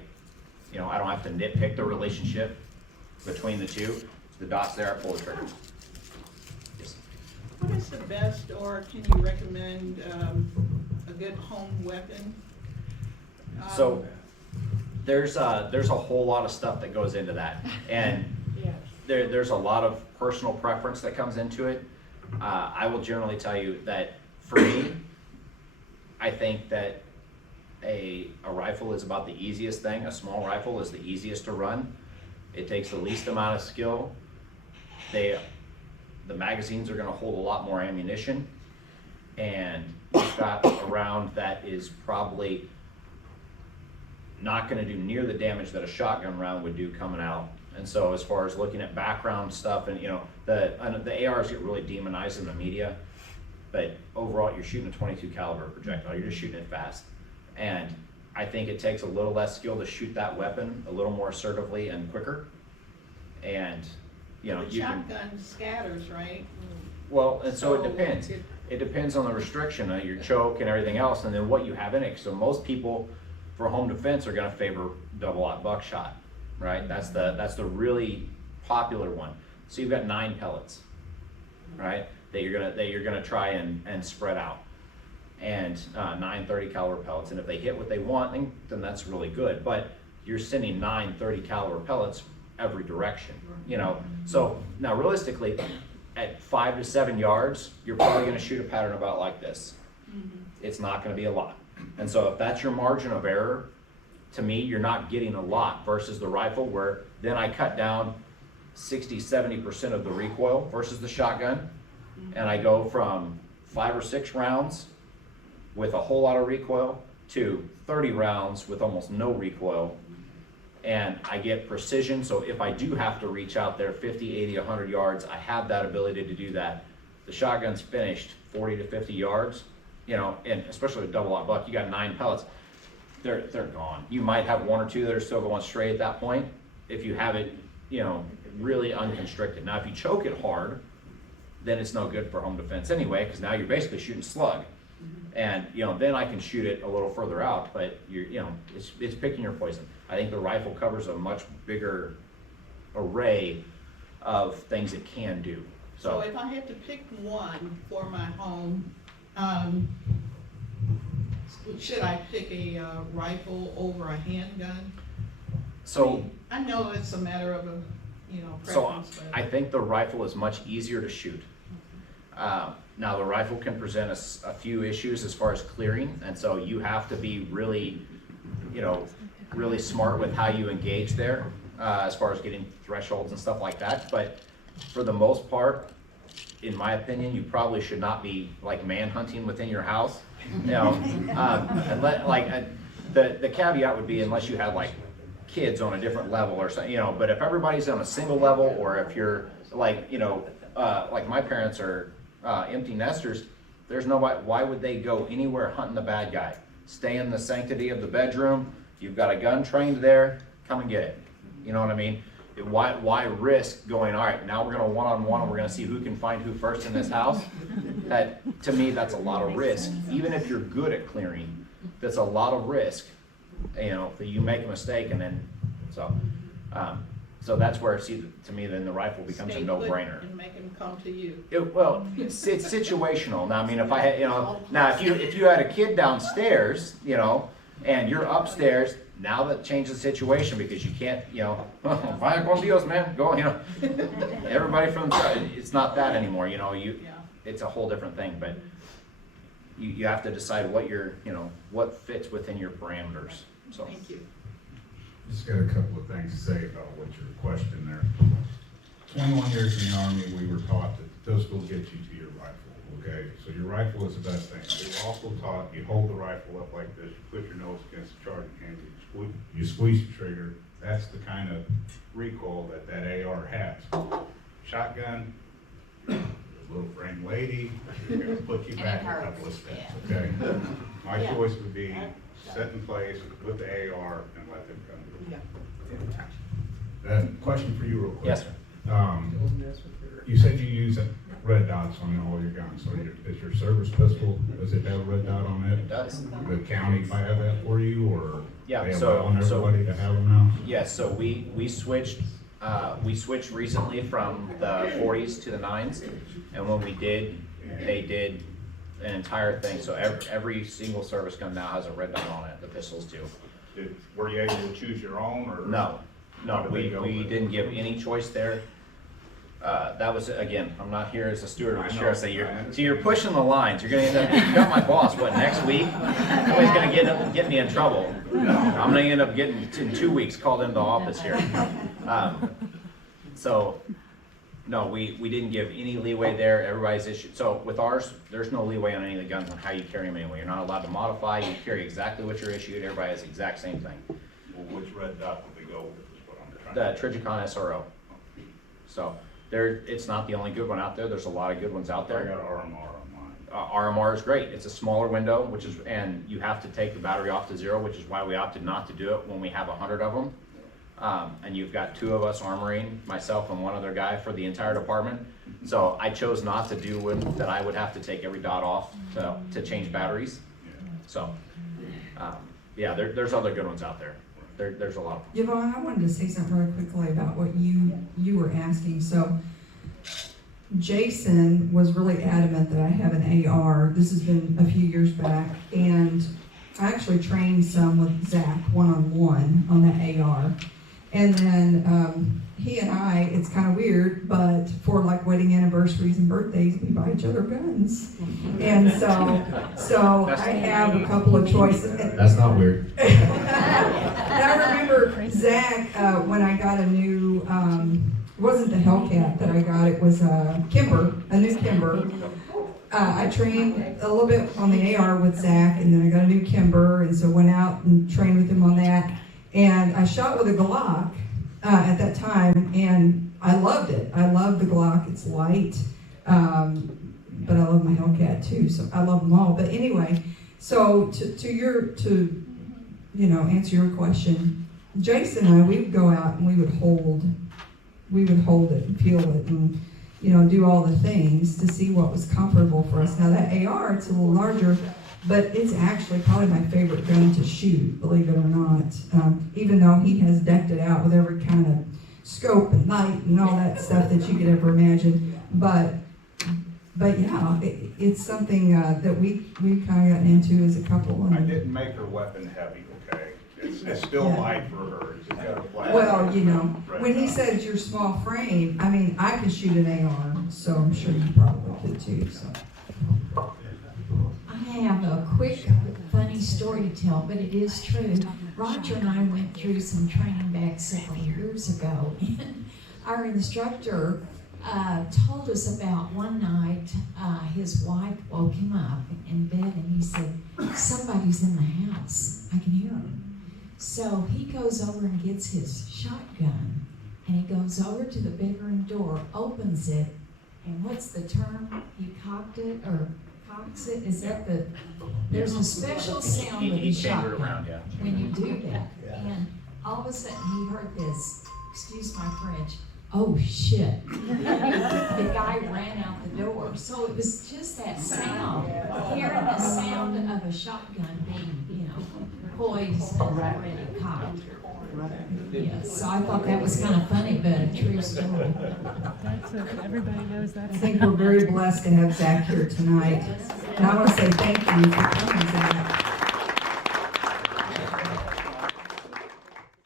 You know, I don't have to nitpick the relationship between the two. The dot's there, I pull the trigger. Yes. What is the best, or can you recommend a good home weapon? So, there's a whole lot of stuff that goes into that, and Yes. there's a lot of personal preference that comes into it. I will generally tell you that for me, I think that a rifle is about the easiest thing. A small rifle is the easiest to run. It takes the least amount of skill. The magazines are gonna hold a lot more ammunition, and you've got a round that is probably not gonna do near the damage that a shotgun round would do coming out. And so as far as looking at background stuff, and the ARs get really demonized in the media, but overall you're shooting a 22 caliber projectile, you're just shooting it fast. And I think it takes a little less skill to shoot that weapon a little more assertively and quicker. And The shotgun scatters, right? well, and so it So depends. It depends on the restriction, your choke and everything else, and then what you have in it. So most people for home defense are gonna favor double-aught buckshot, right? That's the really popular one. So you've got 9 pellets, right? That you're gonna try and spread out, and 9 30 caliber pellets. And if they hit what they want, then that's really good. But you're sending 9 30 caliber pellets every direction, So now realistically, at 5 to 7 yards, you're probably gonna shoot a pattern about like this. It's not gonna be a lot. And so if that's your margin of error, to me, you're not getting a lot versus the rifle, where then I cut down 60-70% of the recoil versus the shotgun. And I go from 5 or 6 rounds with a whole lot of recoil to 30 rounds with almost no recoil. And I get precision, so if I do have to reach out there 50, 80, 100 yards, I have that ability to do that. The shotgun's finished 40 to 50 yards, and especially with double-aught buck, you got 9 pellets, they're gone. You might have 1 or 2 that are still going straight at that point, if you have it, really unconstricted. Now, if you choke it hard, then it's no good for home defense anyway, because now you're basically shooting slug. And, then I can shoot it a little further out, but it's picking your poison. I think the rifle covers a much bigger array of things it can do. So if I had to pick one for my home, should I pick a rifle over a handgun? So, I know it's a matter of so preference, but. I think the rifle is much easier to shoot. Now, the rifle can present a few issues as far as clearing, and so you have to be really, really smart with how you engage there, as far as getting thresholds and stuff like that. But for the most part, in my opinion, you probably should not be like manhunting within your house. The caveat would be unless you have like kids on a different level or something, but if everybody's on a single level, or if you're like, like my parents are empty nesters, there's nobody, why would they go anywhere hunting the bad guy? Stay in the sanctity of the bedroom. You've got a gun trained there, come and get it. You know what I mean? Why risk going, all right, now we're gonna one-on-one and we're gonna see who can find who first in this house? That, to me, that's a lot of risk. Even if you're good at clearing, that's a lot of risk, that you make a mistake and then, so that's where, to me, then the rifle becomes a no-brainer. And make them come to you. It's situational. Now, I mean, if I had, now if you had a kid downstairs, and you're upstairs, now that changes the situation, because you can't, vaya con Dios, man, go, everybody from, it's not that anymore, it's a whole different thing, but you have to decide what what fits within your parameters, so. Thank you. Just got a couple of things to say about what your question there. 21 years in the Army, we were taught that those will get you to your rifle, okay? So your rifle is the best thing. We were also taught you hold the rifle up like this, you put your nose against the charging hand, you squeeze the trigger. That's the kind of recoil that AR has. Shotgun, a little frame lady, you're gonna put you back a couple of steps, okay? My choice would be set in place with the AR and let them come. Question for you real quick. Yes, sir. You said you use red dots on all your guns. So is your service pistol, does it have a red dot on it? It does. The county might have that for you, or Yeah, they so- allow everybody to have them now? Yes, so we switched recently from the 40s to the 9s, and when we did, they did an entire thing. So every single service gun now has a red dot on it. The pistols do. Were you able to choose your own, or? No, How did they we go with it? didn't give any choice there. That was, again, I'm not here as a steward of the I know, sheriff, so I understand. you're pushing the lines, you're gonna end up, you got my boss, what, next week? Somebody's gonna get me in trouble. I'm gonna end up getting, in 2 weeks, called into the office here. So, no, we didn't give any leeway there, everybody's issued, so with ours, there's no leeway on any of the guns on how you carry them anyway. You're not allowed to modify, you carry exactly what you're issued, everybody has the exact same thing. Well, which red dot would they go with, is what I'm trying The to. Trijicon SRO. So, it's not the only good one out there, there's a lot of good ones out I there. got RMR on mine. RMR is great, it's a smaller window, and you have to take the battery off to 0, which is why we opted not to do it when we have 100 of them. And you've got 2 of us armoring, myself and one other guy for the entire department. So I chose not to do that I would have to take every dot off to change batteries. So, yeah, there's other good ones out there. There's a lot. Yvonne, I wanted to say something really quickly about what you were asking. So Jason was really adamant that I have an AR. This has been a few years back, and I actually trained some with Zach one-on-one on that AR. And then he and I, it's kind of weird, but for like wedding anniversaries and birthdays, we buy each other guns. And so I have a couple of choices. That's not weird. And I remember Zach, when I got a new, it wasn't the Hellcat that I got, it was a Kimber, a new Kimber. I trained a little bit on the AR with Zach, and then I got a new Kimber, and so went out and trained with him on that. And I shot with a Glock at that time, and I loved it. I love the Glock, it's light, but I love my Hellcat too, so I love them all. But anyway, so to answer your question, Jason and I, we would go out and we would hold it and feel it and, do all the things to see what was comfortable for us. Now that AR, it's a little larger, but it's actually probably my favorite gun to shoot, believe it or not. Even though he has decked it out with every kind of scope and light and all that stuff that you could ever imagine. But yeah, it's something that we kind of gotten into as a couple. I didn't make her weapon heavy, okay? It's still light for her. It's just got a flat. Well, when he says your small frame, I mean, I can shoot an AR, so I'm sure you probably could too, so. I have a quick, funny story to tell, but it is true. Roger and I went through some training back several years ago, and our instructor told us about one night his wife woke him up in bed, and he said, "Somebody's in the house. I can hear him." So he goes over and gets his shotgun, and he goes over to the bedroom door, opens it, and what's the term? He cocked it, or cocks it? Is that the, there's a special sound with He his chambered shotgun around, yeah. when you do that. And all of a sudden he heard this, excuse my French, "Oh shit." The guy ran out the door. So it was just that sound, hearing the sound of a shotgun being, poised and ready cocked. Yeah, so I thought that was kind of funny, but a true story. That's everybody knows that. I think we're very blessed to have Zach here tonight. And I want to say thank you for coming.